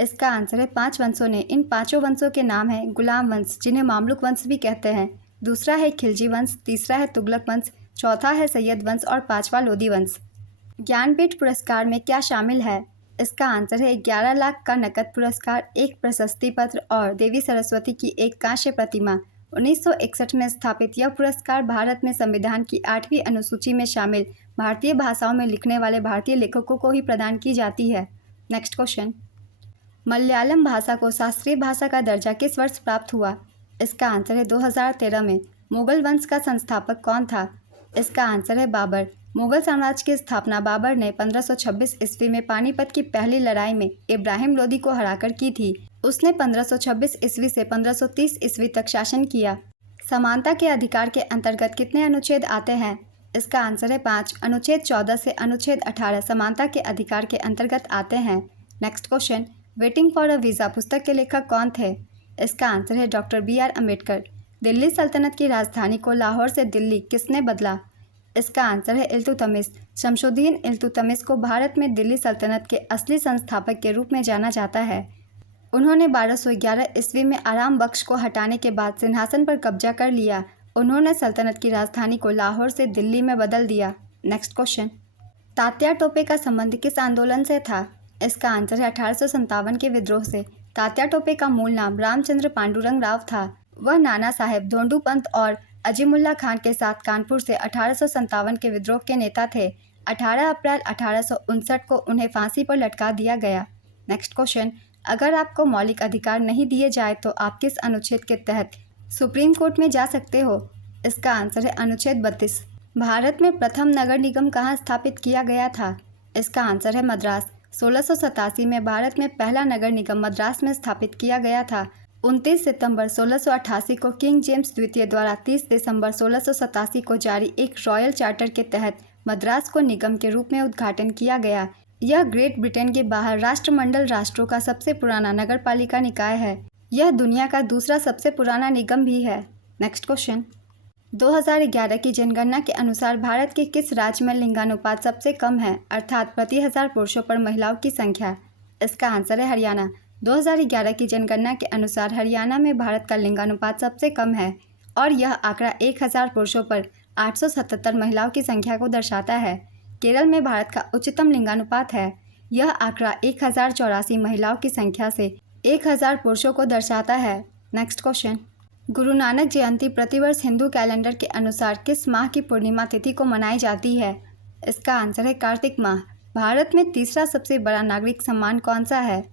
इसका आंसर है 5 वंशों ने। इन 5 वंशों के नाम हैं गुलाम वंश, जिन्हें मामलुक वंश भी कहते हैं। दूसरा है खिलजी वंश, तीसरा है तुगलक वंश, चौथा है सैयद वंश और 5वां लोधी वंश। ज्ञानपीठ पुरस्कार में क्या शामिल है? इसका आंसर है 11 लाख का नकद पुरस्कार, एक प्रशस्ति पत्र और देवी सरस्वती की एक कांस्य प्रतिमा। 1961 में स्थापित यह पुरस्कार भारत में संविधान की 8वीं अनुसूची में शामिल भारतीय भाषाओं में लिखने वाले भारतीय लेखकों को ही प्रदान की जाती है। नेक्स्ट क्वेश्चन, मलयालम भाषा को शास्त्रीय भाषा का दर्जा किस वर्ष प्राप्त हुआ? इसका आंसर है 2013 में। मुगल वंश का संस्थापक कौन था? इसका आंसर है बाबर। मुगल साम्राज्य की स्थापना बाबर ने 1526 ईस्वी में पानीपत की पहली लड़ाई में इब्राहिम लोदी को हराकर की थी। उसने 1526 ईस्वी से 1530 ईस्वी तक शासन किया। समानता के अधिकार के अंतर्गत कितने अनुच्छेद आते हैं? इसका आंसर है 5। अनुच्छेद 14 से अनुच्छेद 18 समानता के अधिकार के अंतर्गत आते हैं। Next question, waiting for a visa पुस्तक के लेखक कौन थे? इसका आंसर है डॉक्टर BR अम्बेडकर। दिल्ली सल्तनत की राजधानी को लाहौर से दिल्ली किसने बदला? इसका आंसर है इल्तुतमिश। शमशुद्दीन इल्तुतमिश को भारत में दिल्ली सल्तनत के असली संस्थापक के रूप में जाना जाता है। उन्होंने 1211 ईस्वी में आराम बख्श को हटाने के बाद सिंहासन पर कब्जा कर लिया। उन्होंने सल्तनत की राजधानी को लाहौर से दिल्ली में बदल दिया। नेक्स्ट क्वेश्चन, तात्या टोपे का संबंध किस आंदोलन से था? इसका आंसर है 1857 के विद्रोह से। तात्या टोपे का मूल नाम रामचंद्र पांडुरंग राव था। वह नाना साहेब धोंडू पंत और अजीमुल्ला खान के साथ कानपुर से 1857 के विद्रोह के नेता थे। 18 अप्रैल 1859 को उन्हें फांसी पर लटका दिया गया। नेक्स्ट क्वेश्चन, अगर आपको मौलिक अधिकार नहीं दिए जाए तो आप किस अनुच्छेद के तहत सुप्रीम कोर्ट में जा सकते हो? इसका आंसर है अनुच्छेद 32। भारत में प्रथम नगर निगम कहाँ स्थापित किया गया था? इसका आंसर है मद्रास। 1687 में भारत में पहला नगर निगम मद्रास में स्थापित किया गया था। 29 सितंबर 1688 को किंग जेम्स द्वितीय द्वारा 30 दिसंबर 1687 को जारी एक रॉयल चार्टर के तहत मद्रास को निगम के रूप में उद्घाटन किया गया। यह ग्रेट ब्रिटेन के बाहर राष्ट्रमंडल राष्ट्रों का सबसे पुराना नगरपालिका निकाय है। यह दुनिया का दूसरा सबसे पुराना निगम भी है। नेक्स्ट क्वेश्चन, 2011 की जनगणना के अनुसार भारत के किस राज्य में लिंगानुपात सबसे कम है, अर्थात प्रति 1000 पुरुषों पर महिलाओं की संख्या? इसका आंसर है हरियाणा। 2011 की जनगणना के अनुसार हरियाणा में भारत का लिंगानुपात सबसे कम है और यह आंकड़ा 1000 पुरुषों पर 877 महिलाओं की संख्या को दर्शाता है। केरल में भारत का उच्चतम लिंगानुपात है। यह आंकड़ा 1084 महिलाओं की संख्या से 1000 पुरुषों को दर्शाता है। नेक्स्ट क्वेश्चन, गुरु नानक जयंती प्रतिवर्ष हिंदू कैलेंडर के अनुसार किस माह की पूर्णिमा तिथि को मनाई जाती है? इसका आंसर है कार्तिक माह। भारत में तीसरा सबसे बड़ा नागरिक सम्मान कौन सा है?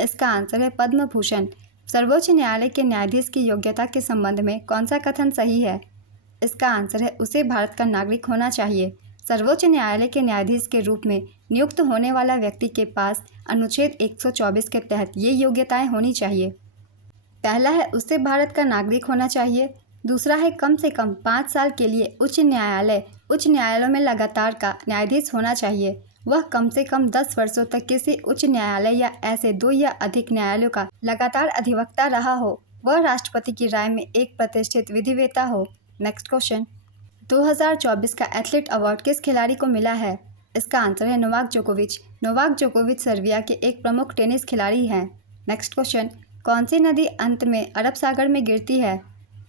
इसका आंसर है पद्म भूषण। सर्वोच्च न्यायालय के न्यायाधीश की योग्यता के संबंध में कौन सा कथन सही है? इसका आंसर है उसे भारत का नागरिक होना चाहिए। सर्वोच्च न्यायालय के न्यायाधीश के रूप में नियुक्त होने वाला व्यक्ति के पास अनुच्छेद 124 के तहत ये योग्यताएं होनी चाहिए। पहला है उसे भारत का नागरिक होना चाहिए। दूसरा है कम से कम 5 साल के लिए उच्च न्यायालयों में लगातार का न्यायाधीश होना चाहिए। वह कम से कम 10 वर्षों तक किसी उच्च न्यायालय या ऐसे 2 या अधिक न्यायालयों का लगातार अधिवक्ता रहा हो। वह राष्ट्रपति की राय में एक प्रतिष्ठित विधिवेत्ता हो। नेक्स्ट क्वेश्चन, 2024 का एथलीट अवार्ड किस खिलाड़ी को मिला है? इसका आंसर है नोवाक जोकोविच। नोवाक जोकोविच सर्बिया के एक प्रमुख टेनिस खिलाड़ी हैं। नेक्स्ट क्वेश्चन, कौन सी नदी अंत में अरब सागर में गिरती है?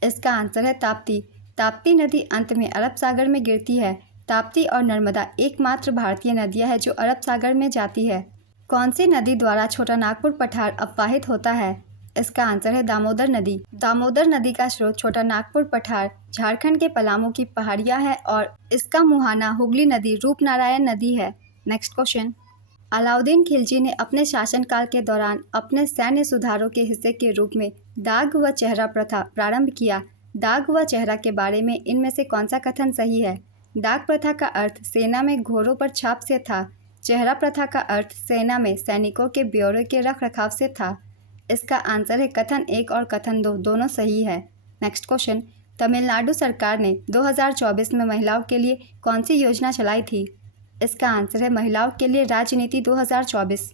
इसका आंसर है ताप्ती। ताप्ती नदी अंत में अरब सागर में गिरती है। ताप्ती और नर्मदा एकमात्र भारतीय नदियां हैं जो अरब सागर में जाती है। कौन सी नदी द्वारा छोटा नागपुर पठार अपवाहित होता है? इसका आंसर है दामोदर नदी। दामोदर नदी का स्रोत छोटा नागपुर पठार झारखंड के पलामू की पहाड़ियां है और इसका मुहाना हुगली नदी रूपनारायण नदी है। नेक्स्ट क्वेश्चन, अलाउद्दीन खिलजी ने अपने शासनकाल के दौरान अपने सैन्य सुधारों के हिस्से के रूप में दाग व चेहरा प्रथा प्रारंभ किया। दाग व चेहरा के बारे में इनमें से कौन सा कथन सही है? दाग प्रथा का अर्थ सेना में घोड़ों पर छाप से था। चेहरा प्रथा का अर्थ सेना में सैनिकों के ब्यौरे के रख रखाव से था। इसका आंसर है कथन 1 और कथन 2 दोनों सही है। नेक्स्ट क्वेश्चन, तमिलनाडु सरकार ने 2024 में महिलाओं के लिए कौन सी योजना चलाई थी? इसका आंसर है महिलाओं के लिए राजनीति 2024।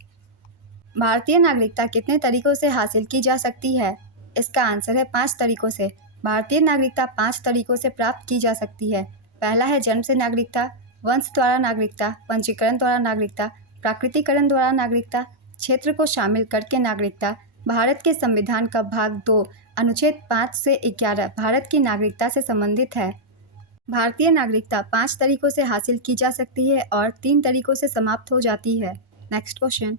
भारतीय नागरिकता कितने तरीकों से हासिल की जा सकती है? इसका आंसर है 5 तरीकों से। भारतीय नागरिकता 5 तरीकों से प्राप्त की जा सकती है। पहला है जन्म से नागरिकता, वंश द्वारा नागरिकता, पंजीकरण द्वारा नागरिकता, प्राकृतिकरण द्वारा नागरिकता, क्षेत्र को शामिल करके नागरिकता। भारत के संविधान का भाग 2 अनुच्छेद 5 से 11 भारत की नागरिकता से संबंधित है। भारतीय नागरिकता 5 तरीकों से हासिल की जा सकती है और 3 तरीकों से समाप्त हो जाती है। नेक्स्ट क्वेश्चन,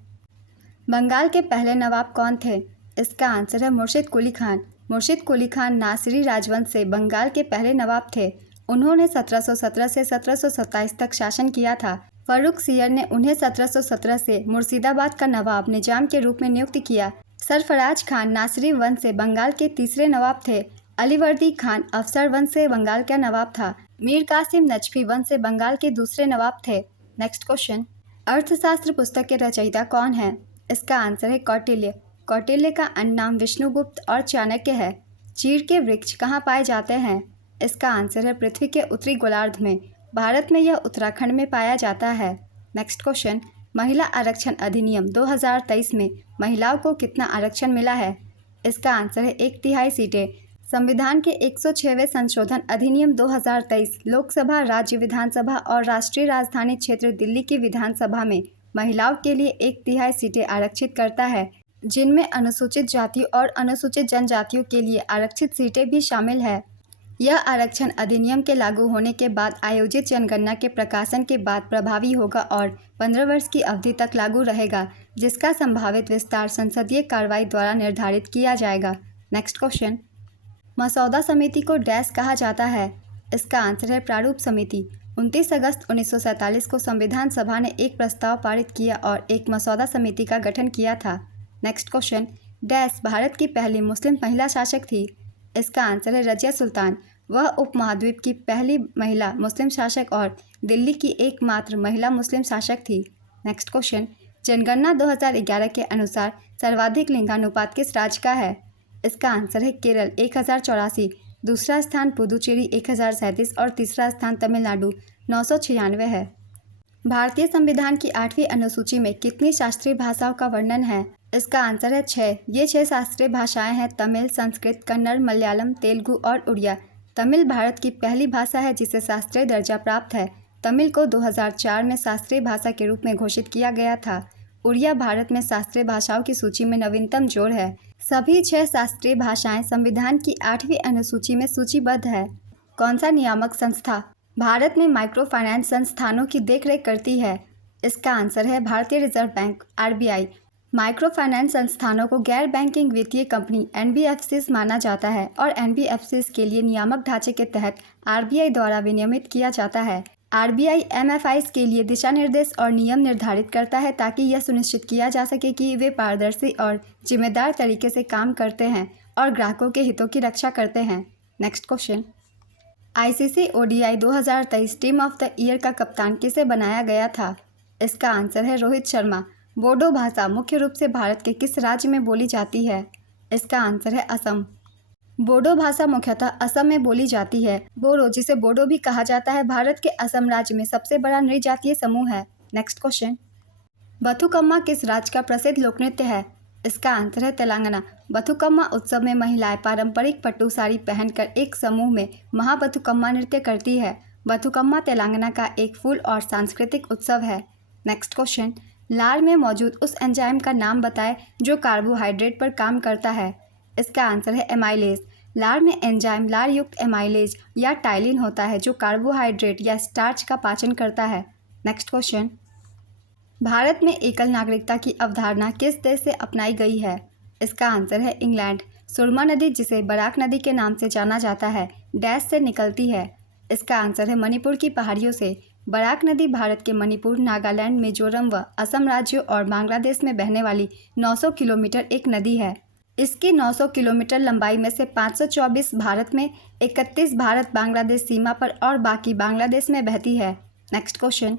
बंगाल के पहले नवाब कौन थे? इसका आंसर है मुर्शिद कुली खान। मुर्शिद कुली खान नासिरी राजवंश से बंगाल के पहले नवाब थे। उन्होंने 1717 से 1727 तक शासन किया था। फर्रुख सियर ने उन्हें 1717 से मुर्शिदाबाद का नवाब निजाम के रूप में नियुक्त किया। सरफराज खान नासिरी वंश से बंगाल के तीसरे नवाब थे। अलीवर्दी खान अफसर वंश से बंगाल का नवाब था। मीर कासिम नजफी वंश से बंगाल के दूसरे नवाब थे। नेक्स्ट क्वेश्चन, अर्थशास्त्र पुस्तक के रचयिता कौन है? इसका आंसर है कौटिल्य। कौटिल्य का अन्य नाम विष्णुगुप्त और चाणक्य है। चीड़ के वृक्ष कहाँ पाए जाते हैं? इसका आंसर है पृथ्वी के उत्तरी गोलार्ध में। भारत में यह उत्तराखंड में पाया जाता है। नेक्स्ट क्वेश्चन, महिला आरक्षण अधिनियम 2023 में महिलाओं को कितना आरक्षण मिला है? इसका आंसर है 1/3 सीटें। संविधान के 106वें संशोधन अधिनियम 2023 लोकसभा, राज्य विधानसभा और राष्ट्रीय राजधानी क्षेत्र दिल्ली की विधानसभा में महिलाओं के लिए 1/3 सीटें आरक्षित करता है, जिनमें अनुसूचित जाति और अनुसूचित जनजातियों के लिए आरक्षित सीटें भी शामिल है। यह आरक्षण अधिनियम के लागू होने के बाद आयोजित जनगणना के प्रकाशन के बाद प्रभावी होगा और 15 वर्ष की अवधि तक लागू रहेगा, जिसका संभावित विस्तार संसदीय कार्रवाई द्वारा निर्धारित किया जाएगा। नेक्स्ट क्वेश्चन, मसौदा समिति को डैश कहा जाता है? इसका आंसर है प्रारूप समिति। 29 अगस्त 1947 को संविधान सभा ने एक प्रस्ताव पारित किया और एक मसौदा समिति का गठन किया था। नेक्स्ट क्वेश्चन, डैश भारत की पहली मुस्लिम महिला शासक थी? इसका आंसर है रजिया सुल्तान। वह उपमहाद्वीप की पहली महिला मुस्लिम शासक और दिल्ली की एकमात्र महिला मुस्लिम शासक थी। नेक्स्ट क्वेश्चन, जनगणना 2011 के अनुसार सर्वाधिक लिंगानुपात किस राज्य का है? इसका आंसर है केरल 1084, दूसरा स्थान पुदुचेरी 1037 और तीसरा स्थान तमिलनाडु 996 है। भारतीय संविधान की 8वीं अनुसूची में कितनी शास्त्रीय भाषाओं का वर्णन है? इसका आंसर है 6। ये 6 शास्त्रीय भाषाएं हैं तमिल, संस्कृत, कन्नड़, मलयालम, तेलुगु और उड़िया। तमिल भारत की पहली भाषा है जिसे शास्त्रीय दर्जा प्राप्त है। तमिल को 2004 में शास्त्रीय भाषा के रूप में घोषित किया गया था। उड़िया भारत में शास्त्रीय भाषाओं की सूची में नवीनतम जोड़ है। सभी 6 शास्त्रीय भाषाएं संविधान की 8वीं अनुसूची में सूचीबद्ध है। कौन सा नियामक संस्था भारत में माइक्रो फाइनेंस संस्थानों की देखरेख करती है? इसका आंसर है भारतीय reserve bank RBI। Micro finance संस्थानों को गैर बैंकिंग वित्तीय कंपनी NBFCs माना जाता है और NBFCs के लिए नियामक ढांचे के तहत RBI द्वारा विनियमित किया जाता है। आरबीआई एमएफआईज के लिए दिशा निर्देश और नियम निर्धारित करता है ताकि यह सुनिश्चित किया जा सके कि वे पारदर्शी और जिम्मेदार तरीके से काम करते हैं और ग्राहकों के हितों की रक्षा करते हैं। Next question, ICC ODI 2023 team of the year का कप्तान किसे बनाया गया था? इसका आंसर है रोहित शर्मा। बोडो भाषा मुख्य रूप से भारत के किस राज्य में बोली जाती है? इसका आंसर है असम। बोडो भाषा मुख्यतः असम में बोली जाती है। बोरो, जिसे बोडो भी कहा जाता है, भारत के असम राज्य में सबसे बड़ा नृजातीय समूह है। नेक्स्ट क्वेश्चन, बथुकम्मा किस राज्य का प्रसिद्ध लोक नृत्य है? इसका आंसर है तेलंगाना। बथुकम्मा उत्सव में महिलाएं पारंपरिक पट्टू साड़ी पहनकर एक समूह में महाबथुकम्मा नृत्य करती है। बथुकम्मा तेलंगाना का एक फूल और सांस्कृतिक उत्सव है। नेक्स्ट क्वेश्चन, लार में मौजूद उस एंजाइम का नाम बताएं जो कार्बोहाइड्रेट पर काम करता है। इसका आंसर है एमाइलेज। लार में एंजाइम लार युक्त एमाइलेज या टाइलिन होता है जो कार्बोहाइड्रेट या स्टार्च का पाचन करता है। नेक्स्ट क्वेश्चन, भारत में एकल नागरिकता की अवधारणा किस देश से अपनाई गई है? इसका आंसर है इंग्लैंड। सुरमा नदी, जिसे बराक नदी के नाम से जाना जाता है, डैश से निकलती है। इसका आंसर है मणिपुर की पहाड़ियों से। बराक नदी भारत के मणिपुर, नागालैंड, मिजोरम व असम राज्यों और बांग्लादेश में बहने वाली 900 किलोमीटर एक नदी है। इसकी 900 किलोमीटर लंबाई में से 524 भारत में, 31 भारत बांग्लादेश सीमा पर और बाकी बांग्लादेश में बहती है। नेक्स्ट क्वेश्चन,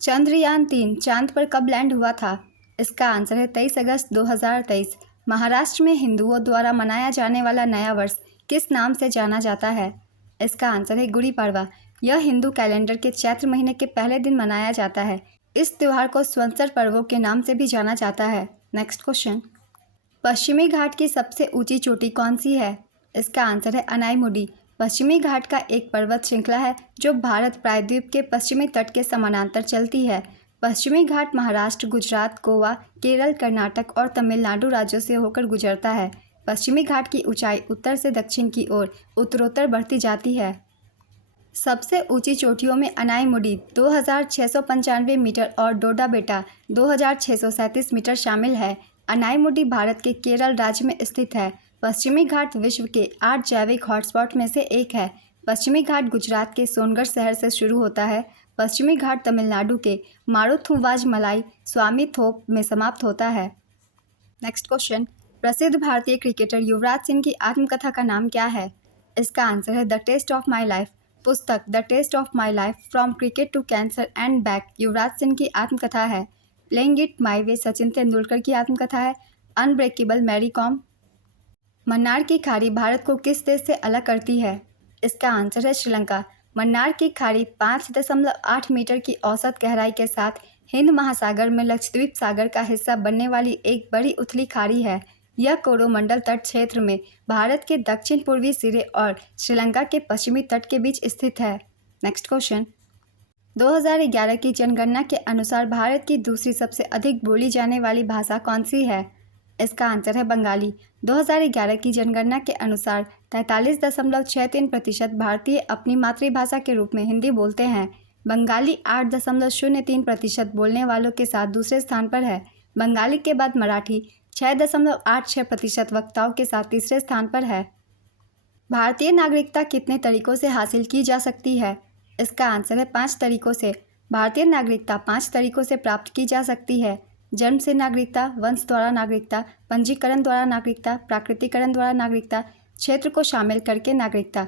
चंद्रयान-3 चांद पर कब लैंड हुआ था? इसका आंसर है 23 अगस्त 2023। महाराष्ट्र में हिंदुओं द्वारा मनाया जाने वाला नया वर्ष किस नाम से जाना जाता है? इसका आंसर है गुड़ी पड़वा। यह हिंदू कैलेंडर के चैत्र महीने के पहले दिन मनाया जाता है। इस त्यौहार को संवत्सर पर्वों के नाम से भी जाना जाता है। नेक्स्ट क्वेश्चन, पश्चिमी घाट की सबसे ऊंची चोटी कौन सी है? इसका आंसर है अनाईमुडी। पश्चिमी घाट का एक पर्वत श्रृंखला है जो भारत प्रायद्वीप के पश्चिमी तट के समानांतर चलती है। पश्चिमी घाट महाराष्ट्र, गुजरात, गोवा, केरल, कर्नाटक और तमिलनाडु राज्यों से होकर गुजरता है। पश्चिमी घाट की ऊंचाई उत्तर से दक्षिण की ओर उत्तरोत्तर बढ़ती जाती है। सबसे ऊंची चोटियों में अनाईमुडी 2695 मीटर और डोडा बेटा 2637 मीटर शामिल है। अनाईमुडी भारत के केरल राज्य में स्थित है। पश्चिमी घाट विश्व के 8 जैविक हॉटस्पॉट में से एक है। पश्चिमी घाट गुजरात के सोनगढ़ शहर से शुरू होता है। पश्चिमी घाट तमिलनाडु के मारुथुवाज मलाई स्वामीथोप में समाप्त होता है। नेक्स्ट क्वेश्चन, प्रसिद्ध भारतीय क्रिकेटर युवराज सिंह की आत्मकथा का नाम क्या है? इसका आंसर है the test of my life. पुस्तक the test of my life from cricket to cancer and back Yuvraj Singh की आत्मकथा है। Playing it my way Sachin Tendulkar की आत्मकथा है। Unbreakable Mary com. मन्नार की खाड़ी भारत को किस देश से अलग करती है? इसका आंसर है श्रीलंका। मन्नार की खाड़ी 5.8 मीटर की औसत गहराई के साथ हिंद महासागर में लक्षद्वीप सागर का हिस्सा बनने वाली एक बड़ी उथली खाड़ी है। यह कोरोमंडल तट क्षेत्र में भारत के दक्षिण पूर्वी सिरे और श्रीलंका के पश्चिमी तट के बीच स्थित है। नेक्स्ट क्वेश्चन, 2011 की जनगणना के अनुसार भारत की दूसरी सबसे अधिक बोली जाने वाली भाषा कौन सी है? इसका आंसर है बंगाली। 2011 की जनगणना के अनुसार 43.63% भारतीय अपनी मातृभाषा के रूप में हिंदी बोलते हैं। बंगाली 8.03% बोलने वालों के साथ दूसरे स्थान पर है। बंगाली के बाद मराठी 6.86% वक्ताओं के साथ तीसरे स्थान पर है। भारतीय नागरिकता कितने तरीकों से हासिल की जा सकती है? इसका आंसर है 5 तरीकों से। भारतीय नागरिकता 5 तरीकों से प्राप्त की जा सकती है। जन्म से नागरिकता, वंश द्वारा नागरिकता, पंजीकरण द्वारा नागरिकता, प्राकृतिकरण द्वारा नागरिकता, क्षेत्र को शामिल करके नागरिकता।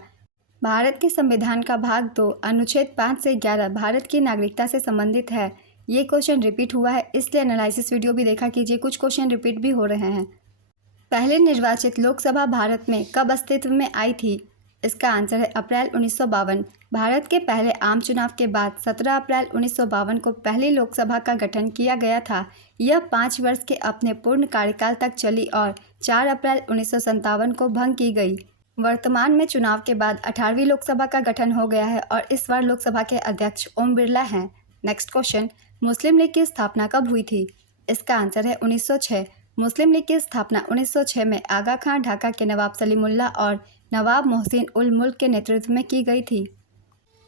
भारत के संविधान का भाग 2 अनुच्छेद 5 से 11 भारत की नागरिकता से संबंधित है। ये क्वेश्चन रिपीट हुआ है, इसलिए एनालिसिस वीडियो भी देखा कीजिए, कुछ क्वेश्चन रिपीट भी हो रहे हैं। पहले निर्वाचित लोकसभा भारत में कब अस्तित्व में आई थी? इसका आंसर है अप्रैल 1952। भारत के पहले आम चुनाव के बाद 17 अप्रैल 1952 को पहली लोकसभा का गठन किया गया था। यह 5 वर्ष के अपने पूर्ण कार्यकाल तक चली और 4 अप्रैल 1957 को भंग की गई। वर्तमान में चुनाव के बाद 18वीं लोकसभा का गठन हो गया है और इस बार लोकसभा के अध्यक्ष ओम बिरला हैं। नेक्स्ट क्वेश्चन, मुस्लिम लीग की स्थापना कब हुई थी? इसका आंसर है 1906। मुस्लिम लीग की स्थापना 1906 में आगा खान ढाका के नवाब सलीमुल्लाह और नवाब मोहसिन उल मुल्क के नेतृत्व में की गई थी।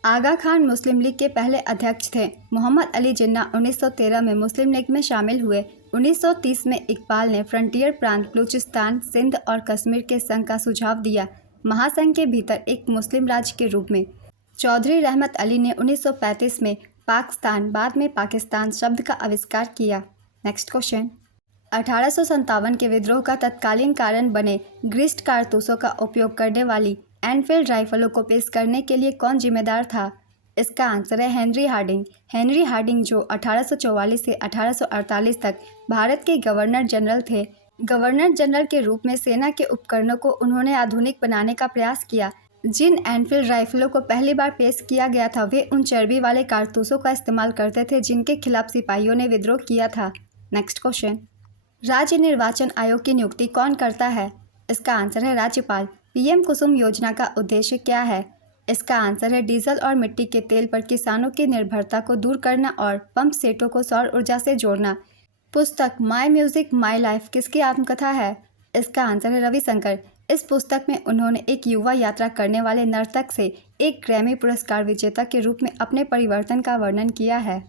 आगा खान मुस्लिम लीग के पहले अध्यक्ष थे। मोहम्मद अली जिन्ना 1913 में मुस्लिम लीग में शामिल हुए। 1930 में इकबाल ने फ्रंटियर प्रांत बलूचिस्तान, सिंध और कश्मीर के संघ का सुझाव दिया, महासंघ के भीतर एक मुस्लिम राज्य के रूप में। चौधरी रहमत अली ने 1935 में पाकिस्तान बाद में पाकिस्तान शब्द का आविष्कार किया। नेक्स्ट क्वेश्चन, 1857 के विद्रोह का तत्कालीन कारण बने ग्रीस्ड कारतूसों का उपयोग करने वाली एनफील्ड राइफलों को पेश करने के लिए कौन जिम्मेदार था? इसका आंसर है हेनरी हार्डिंग। हेनरी हार्डिंग जो 1844 से 1848 तक भारत के गवर्नर जनरल थे। गवर्नर जनरल के रूप में सेना के उपकरणों को उन्होंने आधुनिक बनाने का प्रयास किया। जिन एनफील्ड राइफलों को पहली बार पेश किया गया था वे उन चर्बी वाले कारतूसों का इस्तेमाल करते थे जिनके खिलाफ सिपाहियों ने विद्रोह किया था। नेक्स्ट क्वेश्चन, राज्य निर्वाचन आयोग की नियुक्ति कौन करता है? इसका आंसर है राज्यपाल। पीएम कुसुम योजना का उद्देश्य क्या है? इसका आंसर है डीजल और मिट्टी के तेल पर किसानों की निर्भरता को दूर करना और पंप सेटों को सौर ऊर्जा से जोड़ना। पुस्तक माई म्यूजिक माई लाइफ किसकी आत्मकथा है? इसका आंसर है रविशंकर। इस पुस्तक में उन्होंने एक युवा यात्रा करने वाले नर्तक से एक ग्रैमी पुरस्कार विजेता के रूप में अपने परिवर्तन का वर्णन किया है।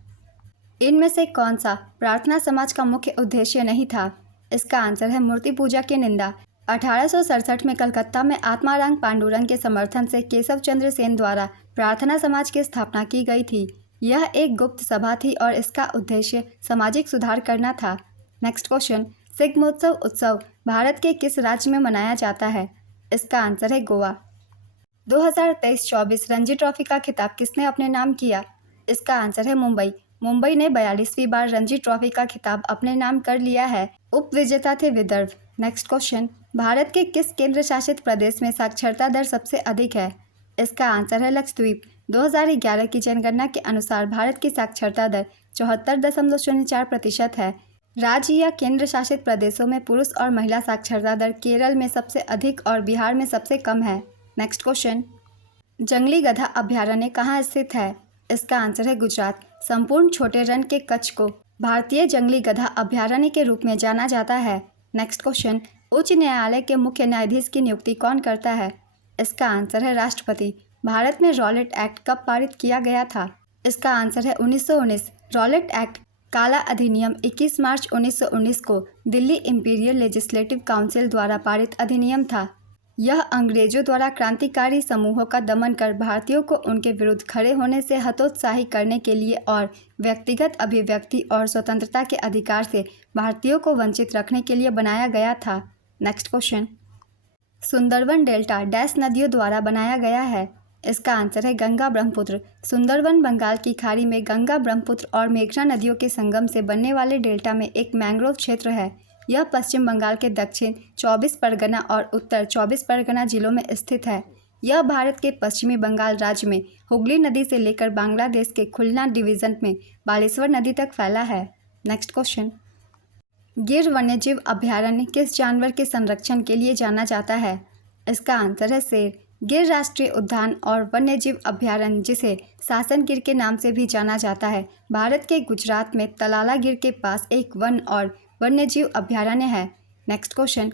इनमें से कौन सा प्रार्थना समाज का मुख्य उद्देश्य नहीं था? इसका आंसर है मूर्ति पूजा की निंदा। 1867 में कलकत्ता में आत्माराम पांडुरंग के समर्थन से केशव चंद्र सेन द्वारा प्रार्थना समाज की स्थापना की गई थी। यह एक गुप्त सभा थी और इसका उद्देश्य सामाजिक सुधार करना था। नेक्स्ट क्वेश्चन, शिग्मोत्सव उत्सव भारत के किस राज्य में मनाया जाता है? इसका आंसर है गोवा। 2023-24 रणजी ट्रॉफी का खिताब किसने अपने नाम किया? इसका आंसर है मुंबई। मुंबई ने 42वीं बार रणजी ट्रॉफी का खिताब अपने नाम कर लिया है। उप विजेता थे विदर्भ। नेक्स्ट क्वेश्चन, भारत के किस केंद्र शासित प्रदेश में साक्षरता दर सबसे अधिक है? इसका आंसर है लक्षद्वीप। 2011 की जनगणना के अनुसार भारत की साक्षरता दर 74.04% है। राज्य या केंद्र शासित प्रदेशों में पुरुष और महिला साक्षरता दर केरल में सबसे अधिक और बिहार में सबसे कम है। नेक्स्ट क्वेश्चन, जंगली गधा अभयारण्य कहाँ स्थित है? इसका आंसर है गुजरात। संपूर्ण छोटे रन के कच्छ को भारतीय जंगली गधा अभयारण्य के रूप में जाना जाता है। नेक्स्ट क्वेश्चन, उच्च न्यायालय के मुख्य न्यायाधीश की नियुक्ति कौन करता है? इसका आंसर है राष्ट्रपति। भारत में रॉलेट एक्ट कब पारित किया गया था? इसका आंसर है 1919। रॉलेट एक्ट काला अधिनियम 21 मार्च 1919 को दिल्ली इंपीरियल लेजिस्लेटिव काउंसिल द्वारा पारित अधिनियम था। यह अंग्रेजों द्वारा क्रांतिकारी समूहों का दमन कर भारतीयों को उनके विरुद्ध खड़े होने से हतोत्साही करने के लिए और व्यक्तिगत अभिव्यक्ति और स्वतंत्रता के अधिकार से भारतीयों को वंचित रखने के लिए बनाया गया था। Next question, Sundarban delta dash नदियों द्वारा बनाया गया है? इसका आंसर है गंगा ब्रह्मपुत्र। सुंदरवन बंगाल की खाड़ी में गंगा ब्रह्मपुत्र और मेघना नदियों के संगम से बनने वाले डेल्टा में एक मैंग्रोव क्षेत्र है। यह पश्चिम बंगाल के दक्षिण 24 परगना और उत्तर 24 परगना जिलों में स्थित है। यह भारत के पश्चिमी बंगाल राज्य में हुगली नदी से लेकर बांग्लादेश के खुलना डिवीजन में बालेश्वर नदी तक फैला है। नेक्स्ट क्वेश्चन, गिर वन्यजीव अभयारण्य किस जानवर के संरक्षण के लिए जाना जाता है? इसका आंसर है शेर। गिर राष्ट्रीय उद्यान और वन्यजीव अभयारण्य, जिसे सासन गिर के नाम से भी जाना जाता है, भारत के गुजरात में तलाला गिर के पास एक वन और वन्यजीव अभयारण्य है। Next question,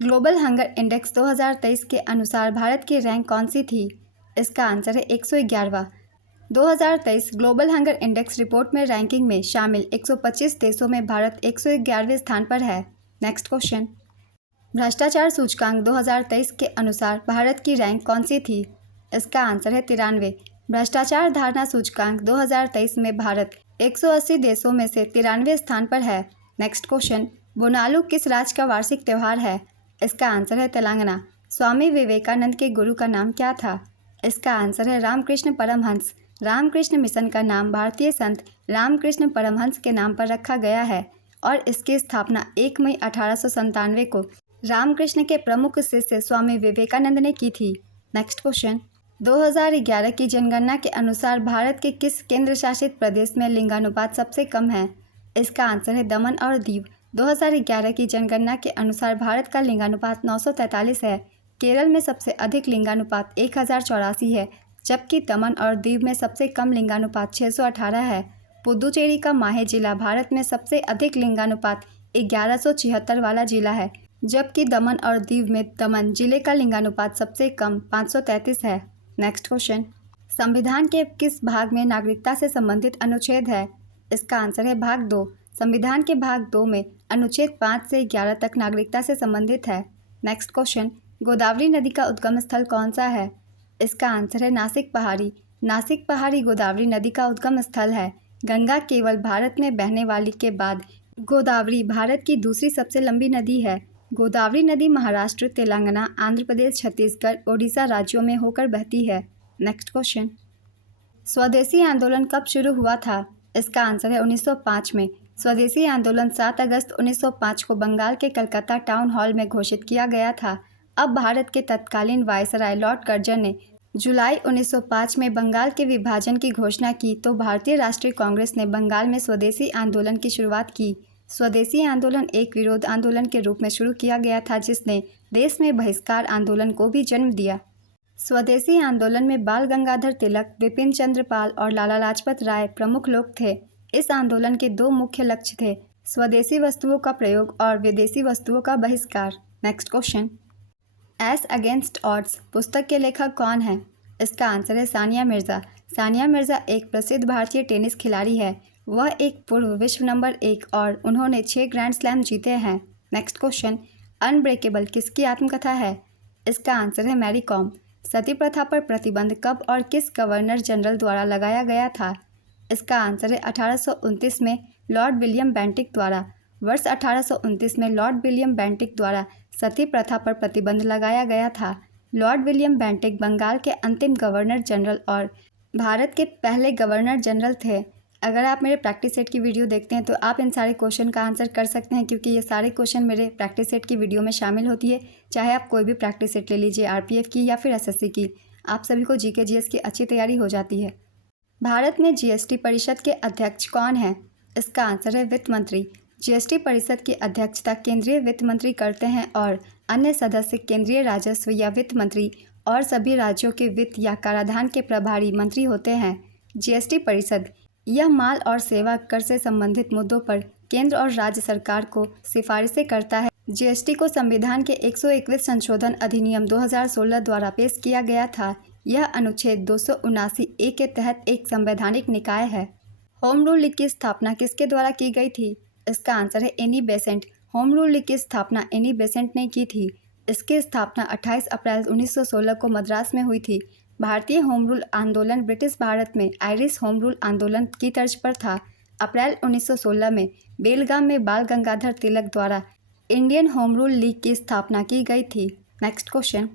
global hunger index 2023 के अनुसार भारत की रैंक कौन सी थी? इसका आंसर है 111वां। 2023 ग्लोबल हंगर इंडेक्स रिपोर्ट में रैंकिंग में शामिल 125 देशों में भारत 111वें स्थान पर है। नेक्स्ट क्वेश्चन, भ्रष्टाचार सूचकांक 2023 के अनुसार भारत की रैंक कौन सी थी? इसका आंसर है 93। भ्रष्टाचार धारणा सूचकांक 2023 में भारत 180 देशों में से 93वें स्थान पर है। नेक्स्ट क्वेश्चन, बोनालू किस राज्य का वार्षिक त्यौहार है? इसका आंसर है तेलंगाना। स्वामी विवेकानंद के गुरु का नाम क्या था? इसका आंसर है रामकृष्ण परमहंस। रामकृष्ण मिशन का नाम भारतीय संत रामकृष्ण परमहंस के नाम पर रखा गया है और इसकी स्थापना 1 मई 1897 को रामकृष्ण के प्रमुख शिष्य स्वामी विवेकानंद ने की थी। नेक्स्ट क्वेश्चन, 2011 की जनगणना के अनुसार भारत के किस केंद्र शासित प्रदेश में लिंगानुपात सबसे कम है? इसका आंसर है दमन और दीव। 2011 की जनगणना के अनुसार भारत का लिंगानुपात 943 है। केरल में सबसे अधिक लिंगानुपात 1084 है, जबकि दमन और दीव में सबसे कम लिंगानुपात 618 है। पुदुचेरी का माहे जिला भारत में सबसे अधिक लिंगानुपात 1176 वाला जिला है, जबकि दमन और दीव में दमन जिले का लिंगानुपात सबसे कम 533 है। नेक्स्ट क्वेश्चन, संविधान के किस भाग में नागरिकता से संबंधित अनुच्छेद है? इसका आंसर है भाग 2। संविधान के भाग 2 में अनुच्छेद 5 से 11 तक नागरिकता से संबंधित है। नेक्स्ट क्वेश्चन, गोदावरी नदी का उद्गम स्थल कौन सा है? इसका आंसर है नासिक पहाड़ी। नासिक पहाड़ी गोदावरी नदी का उद्गम स्थल है। गंगा केवल भारत में बहने वाली के बाद गोदावरी भारत की दूसरी सबसे लंबी नदी है। गोदावरी नदी महाराष्ट्र, तेलंगाना, आंध्र प्रदेश, छत्तीसगढ़, ओडिशा राज्यों में होकर बहती है। नेक्स्ट क्वेश्चन, स्वदेशी आंदोलन कब शुरू हुआ था? इसका आंसर है 1905 में। स्वदेशी आंदोलन 7 अगस्त 1905 को बंगाल के कलकत्ता टाउन हॉल में घोषित किया गया था। अब भारत के तत्कालीन वायसराय लॉर्ड कर्जन ने जुलाई 1905 में बंगाल के विभाजन की घोषणा की तो भारतीय राष्ट्रीय कांग्रेस ने बंगाल में स्वदेशी आंदोलन की शुरुआत की। स्वदेशी आंदोलन एक विरोध आंदोलन के रूप में शुरू किया गया था जिसने देश में बहिष्कार आंदोलन को भी जन्म दिया। स्वदेशी आंदोलन में बाल गंगाधर तिलक, बिपिन चंद्र पाल और लाला लाजपत राय प्रमुख लोग थे। इस आंदोलन के दो मुख्य लक्ष्य थे, स्वदेशी वस्तुओं का प्रयोग और विदेशी वस्तुओं का बहिष्कार। Next question, S against odds पुस्तक के लेखक कौन है? इसका आंसर है सानिया मिर्ज़ा। सानिया मिर्ज़ा एक प्रसिद्ध भारतीय टेनिस खिलाड़ी है। वह एक पूर्व विश्व नंबर 1 और उन्होंने 6 ग्रैंड स्लैम जीते हैं। नेक्स्ट क्वेश्चन, अनब्रेकेबल किसकी आत्मकथा है? इसका आंसर है मैरी कॉम। सती प्रथा पर प्रतिबंध कब और किस गवर्नर जनरल द्वारा लगाया गया था? इसका आंसर है 1829 में लॉर्ड विलियम बेंटिक द्वारा। वर्ष 1829 में लॉर्ड विलियम बेंटिक द्वारा सती प्रथा पर प्रतिबंध लगाया गया था। लॉर्ड विलियम बेंटिक बंगाल के अंतिम गवर्नर जनरल और भारत के पहले गवर्नर जनरल थे। अगर आप मेरे प्रैक्टिस सेट की वीडियो देखते हैं तो आप इन सारे क्वेश्चन का आंसर कर सकते हैं क्योंकि ये सारे क्वेश्चन मेरे प्रैक्टिस सेट की वीडियो में शामिल होती है। चाहे आप कोई भी प्रैक्टिस सेट ले लीजिए, आरपीएफ की या फिर एसएससी की, आप सभी को जीके जीएस की अच्छी तैयारी हो जाती है। भारत में जीएसटी परिषद के अध्यक्ष कौन है? इसका आंसर है वित्त मंत्री। जीएसटी परिषद की अध्यक्षता केंद्रीय वित्त मंत्री करते हैं और अन्य सदस्य केंद्रीय राजस्व या वित्त मंत्री और सभी राज्यों के वित्त या कराधान के प्रभारी मंत्री होते हैं। जीएसटी परिषद यह माल और सेवा कर से संबंधित मुद्दों पर केंद्र और राज्य सरकार को सिफारिशें करता है। जीएसटी को संविधान के 121 संशोधन अधिनियम 2016 द्वारा पेश किया गया था। यह अनुच्छेद 279 ए के तहत एक संवैधानिक निकाय है। होम रूल लीग की स्थापना किसके द्वारा की गई थी? इसका आंसर है Annie Besant. Home rule league की स्थापना एनी बेसेंट ने की थी। इसकी स्थापना 28 अप्रैल 1916 को मद्रास में हुई थी। भारतीय होम रूल आंदोलन ब्रिटिश भारत में आयरिश होम रूल आंदोलन की तर्ज पर था। अप्रैल 1916 में बेलगाम में बाल गंगाधर तिलक द्वारा इंडियन होम रूल लीग की स्थापना की गई थी। नेक्स्ट क्वेश्चन,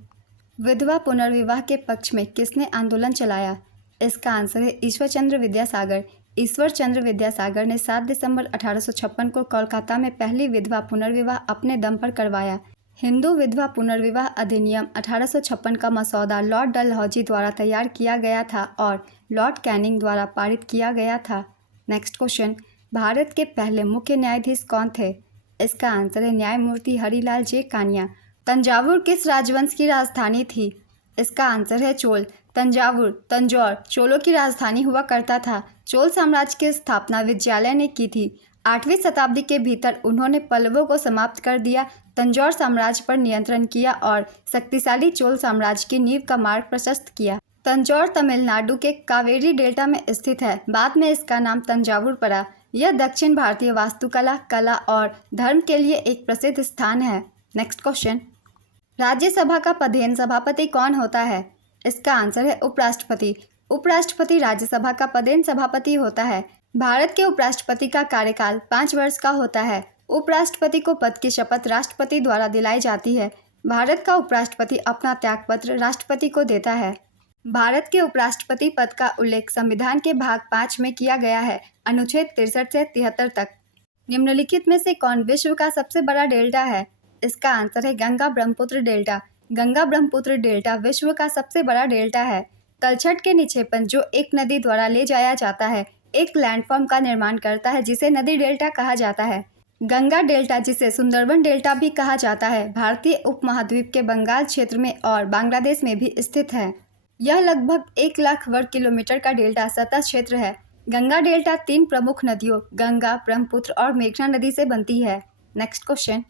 विधवा पुनर्विवाह के पक्ष में किसने आंदोलन चलाया? इसका आंसर है ईश्वर चंद्र विद्यासागर। ईश्वर चंद्र विद्यासागर ने 7 दिसंबर 1856 को कोलकाता में पहली विधवा पुनर्विवाह अपने दम पर करवाया। हिंदू विधवा पुनर्विवाह अधिनियम 1856 का मसौदा लॉर्ड डलहौजी द्वारा तैयार किया गया था और लॉर्ड कैनिंग द्वारा पारित किया गया था। नेक्स्ट क्वेश्चन, भारत के पहले मुख्य न्यायाधीश कौन थे? इसका आंसर है न्यायमूर्ति हरिलाल जे कानिया। तंजावुर किस राजवंश की राजधानी थी? इसका आंसर है चोल। तंजौर चोलों की राजधानी हुआ करता था। चोल साम्राज्य की स्थापना विजयालय ने की थी। 8वीं शताब्दी के भीतर उन्होंने पल्लवों को समाप्त कर दिया, तंजौर साम्राज्य पर नियंत्रण किया और शक्तिशाली चोल साम्राज्य की नींव का मार्ग प्रशस्त किया। तंजौर तमिलनाडु के कावेरी डेल्टा में स्थित है। बाद में इसका नाम तंजावुर पड़ा। यह दक्षिण भारतीय वास्तुकला, कला और धर्म के लिए एक प्रसिद्ध स्थान है। नेक्स्ट क्वेश्चन, राज्यसभा का पदेन सभापति कौन होता है? इसका आंसर है उपराष्ट्रपति। उपराष्ट्रपति राज्यसभा का पदेन सभापति होता है। भारत के उपराष्ट्रपति का कार्यकाल 5 वर्ष का होता है। उपराष्ट्रपति को पद की शपथ राष्ट्रपति द्वारा दिलाई जाती है। भारत का उपराष्ट्रपति अपना त्यागपत्र राष्ट्रपति को देता है। भारत के उपराष्ट्रपति पद का उल्लेख संविधान के भाग 5 में किया गया है, अनुच्छेद 63 से 73 तक। निम्नलिखित में से कौन विश्व का सबसे बड़ा डेल्टा है? इसका आंसर है गंगा ब्रह्मपुत्र डेल्टा। गंगा ब्रह्मपुत्र डेल्टा विश्व का सबसे बड़ा डेल्टा है। तलछट के निक्षेपण जो एक नदी द्वारा ले जाया जाता है एक लैंडफॉर्म का निर्माण करता है जिसे नदी डेल्टा कहा जाता है। गंगा डेल्टा, जिसे सुंदरबन डेल्टा भी कहा जाता है, भारतीय उपमहाद्वीप के बंगाल क्षेत्र में और बांग्लादेश में भी स्थित है। यह लगभग 1 लाख वर्ग किलोमीटर का डेल्टा सतह क्षेत्र है। गंगा डेल्टा 3 प्रमुख नदियों गंगा, ब्रह्मपुत्र और मेघना नदी से बनती है। नेक्स्ट क्वेश्चन,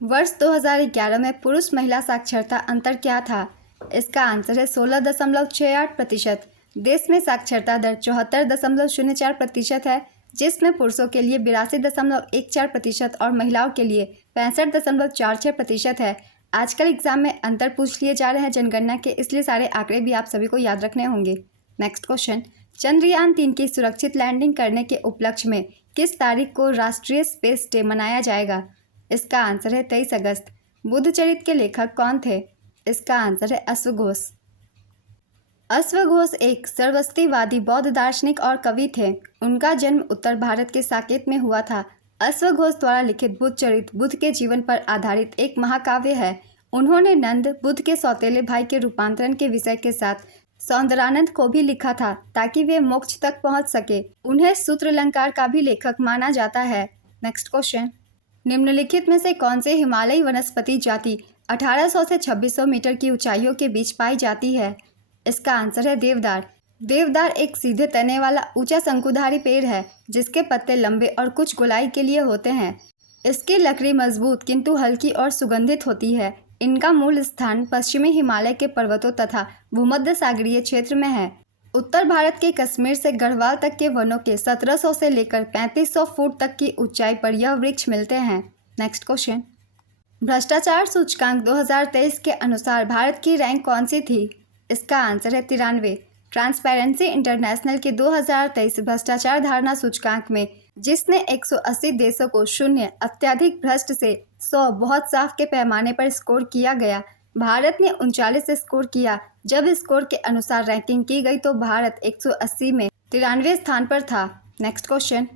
वर्ष 2011 में पुरुष महिला साक्षरता अंतर क्या था? इसका आंसर है 16.68%। देश में साक्षरता दर 74.04% है, जिसमें पुरुषों के लिए 82.14% और महिलाओं के लिए 65.46% है। आजकल एग्जाम में अंतर पूछ लिए जा रहे हैं जनगणना के, इसलिए सारे आंकड़े भी आप सभी को याद रखने होंगे। नेक्स्ट क्वेश्चन, चंद्रयान-3 की सुरक्षित लैंडिंग करने के उपलक्ष्य में किस तारीख को राष्ट्रीय स्पेस डे मनाया जाएगा? इसका आंसर है 23 अगस्त। बुद्धचरित के लेखक कौन थे? इसका आंसर है अश्वघोष। अश्वघोष एक सर्वस्तिवादी बौद्ध दार्शनिक और कवि थे। उनका जन्म उत्तर भारत के साकेत में हुआ था। अश्वघोष द्वारा लिखित बुद्धचरित बुद्ध के जीवन पर आधारित एक महाकाव्य है। उन्होंने नंद, बुद्ध के सौतेले भाई के रूपांतरण के विषय के साथ सौंदरानंद को भी लिखा था ताकि वे मोक्ष तक पहुंच सके। उन्हें सूत्रलंकार का भी लेखक माना जाता है। नेक्स्ट क्वेश्चन, निम्नलिखित में से कौन से हिमालयी वनस्पति जाति 1800 से 2600 मीटर की ऊंचाइयों के बीच पाई जाती है? इसका आंसर है देवदार। देवदार एक सीधे तने वाला ऊंचा शंकुधारी पेड़ है जिसके पत्ते लंबे और कुछ गोलाई के लिए होते हैं। इसकी लकड़ी मजबूत किंतु हल्की और सुगंधित होती है। इनका मूल स्थान पश्चिमी हिमालय के पर्वतों तथा भूमध्य सागरीय क्षेत्र में है। उत्तर भारत के कश्मीर से गढ़वाल तक के वनों के 1700 से लेकर 3500 फुट तक की ऊंचाई पर यह वृक्ष मिलते हैं। नेक्स्ट क्वेश्चन, भ्रष्टाचार सूचकांक 2023 के अनुसार भारत की रैंक कौन सी थी? इसका आंसर है 93। ट्रांसपेरेंसी इंटरनेशनल के 2023 भ्रष्टाचार धारणा सूचकांक में जिसने 180 देशों को 0 अत्यधिक भ्रष्ट से 100 बहुत साफ के पैमाने पर स्कोर किया गया, भारत ने 39 स्कोर किया। जब स्कोर के अनुसार रैंकिंग की गई तो भारत 180 में 93वें स्थान पर था। नेक्स्ट क्वेश्चन,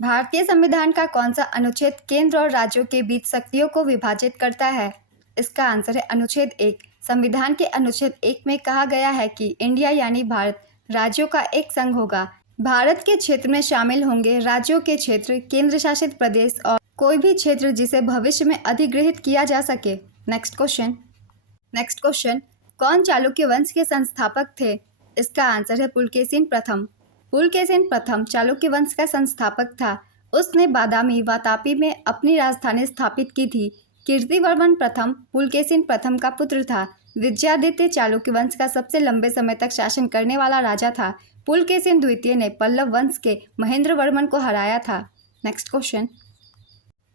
भारतीय संविधान का कौन सा अनुच्छेद केंद्र और राज्यों के बीच शक्तियों को विभाजित करता है? इसका आंसर है अनुच्छेद 1। संविधान के अनुच्छेद 1 में कहा गया है कि इंडिया यानी भारत राज्यों का एक संघ होगा। भारत के क्षेत्र में शामिल होंगे राज्यों के क्षेत्र, केंद्र शासित प्रदेश और कोई भी क्षेत्र जिसे भविष्य में अधिग्रहित किया जा सके। नेक्स्ट क्वेश्चन, कौन चालुक्य वंश के संस्थापक थे? इसका आंसर है पुलकेशिन प्रथम। पुलकेशिन प्रथम चालुक्य वंश का संस्थापक था। उसने बादामी व तापी में अपनी राजधानी स्थापित की थी। कीर्तिवर्मन प्रथम पुलकेशिन प्रथम का पुत्र था। विजयादित्य चालुक्य वंश का सबसे लंबे समय तक शासन करने वाला राजा था। पुलकेशिन द्वितीय ने पल्लव वंश के महेंद्र वर्मन को हराया था। नेक्स्ट क्वेश्चन,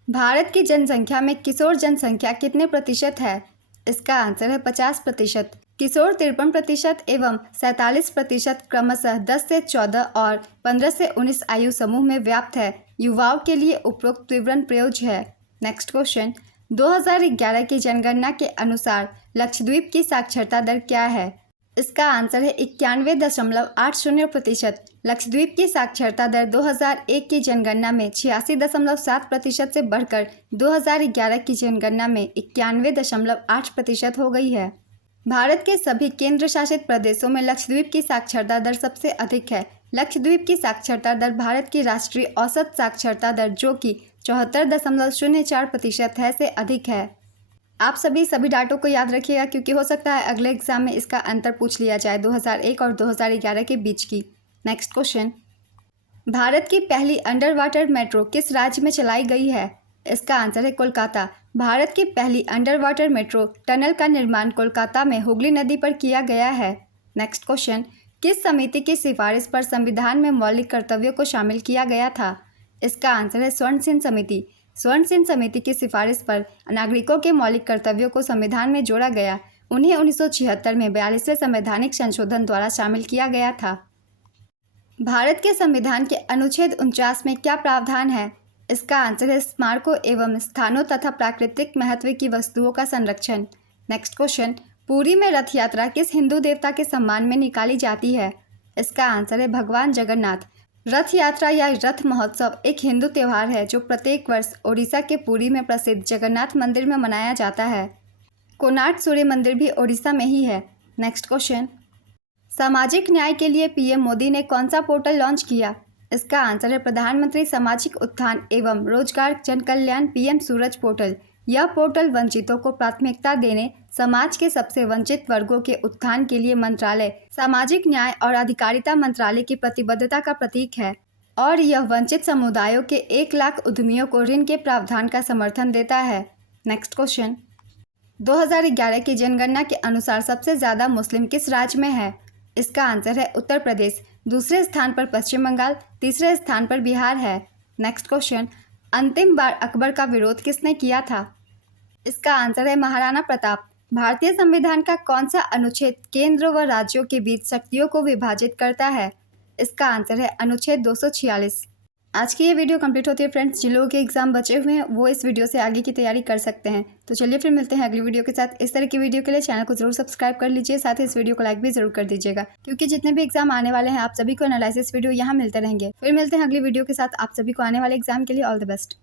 भारत की जनसंख्या में किशोर जनसंख्या कितने प्रतिशत है? इसका आंसर है 50%। किशोर 53% एवं 47% क्रमशः 10 से 14 और 15 से 19 आयु समूह में व्याप्त है। युवाओं के लिए उपरोक्त विवरण प्रयोज्य है। नेक्स्ट क्वेश्चन, 2011 की जनगणना के अनुसार लक्षद्वीप की साक्षरता दर क्या है? इसका आंसर है 91.80%। लक्षद्वीप की साक्षरता दर 2001 की जनगणना में 86.7% से बढ़कर 2011 की जनगणना में 91.8% हो गई है। भारत के सभी केंद्र शासित प्रदेशों में लक्षद्वीप की साक्षरता दर सबसे अधिक है। लक्षद्वीप की साक्षरता दर भारत की राष्ट्रीय औसत साक्षरता दर जो कि 74.04% है से अधिक है। आप सभी डाटों को याद रखिएगा क्योंकि हो सकता है अगले एग्जाम में इसका अंतर पूछ लिया जाए 2001 और 2011 के बीच की। नेक्स्ट क्वेश्चन, भारत की पहली अंडर वाटर मेट्रो किस राज्य में चलाई गई है? इसका आंसर है कोलकाता। भारत की पहली अंडर वाटर मेट्रो टनल का निर्माण कोलकाता में हुगली नदी पर किया गया है। नेक्स्ट क्वेश्चन, किस समिति की सिफारिश पर संविधान में मौलिक कर्तव्यों को शामिल किया गया था? इसका आंसर है स्वर्ण सिंह समिति। स्वर्ण सिंह समिति की सिफारिश पर नागरिकों के मौलिक कर्तव्यों को संविधान में जोड़ा गया। उन्हें 1976 में 42वें संवैधानिक संशोधन द्वारा शामिल किया गया था। भारत के संविधान के अनुच्छेद 49 में क्या प्रावधान है? इसका आंसर है स्मारकों एवं स्थानों तथा प्राकृतिक महत्व की वस्तुओं का संरक्षण। नेक्स्ट क्वेश्चन, पुरी में रथ यात्रा किस हिंदू देवता के सम्मान में निकाली जाती है? इसका आंसर है भगवान जगन्नाथ। रथ यात्रा या रथ महोत्सव एक हिंदू त्यौहार है जो प्रत्येक वर्ष ओडिशा के पुरी में प्रसिद्ध जगन्नाथ मंदिर में मनाया जाता है। कोणार्क सूर्य मंदिर भी ओडिशा में ही है। नेक्स्ट क्वेश्चन, सामाजिक न्याय के लिए पीएम मोदी ने कौन सा पोर्टल लॉन्च किया? इसका आंसर है प्रधानमंत्री सामाजिक उत्थान एवं रोजगार जन कल्याण पीएम सूरज पोर्टल। यह पोर्टल वंचितों को प्राथमिकता देने, समाज के सबसे वंचित वर्गों के उत्थान के लिए मंत्रालय सामाजिक न्याय और अधिकारिता मंत्रालय की प्रतिबद्धता का प्रतीक है और यह वंचित समुदायों के 1 लाख उद्यमियों को ऋण के प्रावधान का समर्थन देता है। नेक्स्ट क्वेश्चन, 2011 की जनगणना के अनुसार सबसे ज़्यादा मुस्लिम किस राज्य में है? इसका आंसर है उत्तर प्रदेश। दूसरे स्थान पर पश्चिम बंगाल, तीसरे स्थान पर बिहार है। नेक्स्ट क्वेश्चन, अंतिम बार अकबर का विरोध किसने किया था? इसका आंसर है महाराणा प्रताप। भारतीय संविधान का कौन सा अनुच्छेद केंद्र व राज्यों के बीच शक्तियों को विभाजित करता है? इसका आंसर है अनुच्छेद 246। आज की ये वीडियो कंप्लीट होती है फ्रेंड्स। जिन लोगों के एग्जाम बचे हुए हैं वो इस वीडियो से आगे की तैयारी कर सकते हैं। तो चलिए फिर मिलते हैं अगली वीडियो के साथ। इस तरह की वीडियो के लिए चैनल को जरूर सब्सक्राइब कर लीजिए, साथ ही इस वीडियो को लाइक भी जरूर कर दीजिएगा, क्योंकि जितने भी एग्जाम आने वाले हैं आप सभी को एनालिसिस वीडियो यहाँ मिलते रहेंगे। फिर मिलते हैं अगली वीडियो के साथ। आप सभी को आने वाले एग्जाम के लिए ऑल द बेस्ट।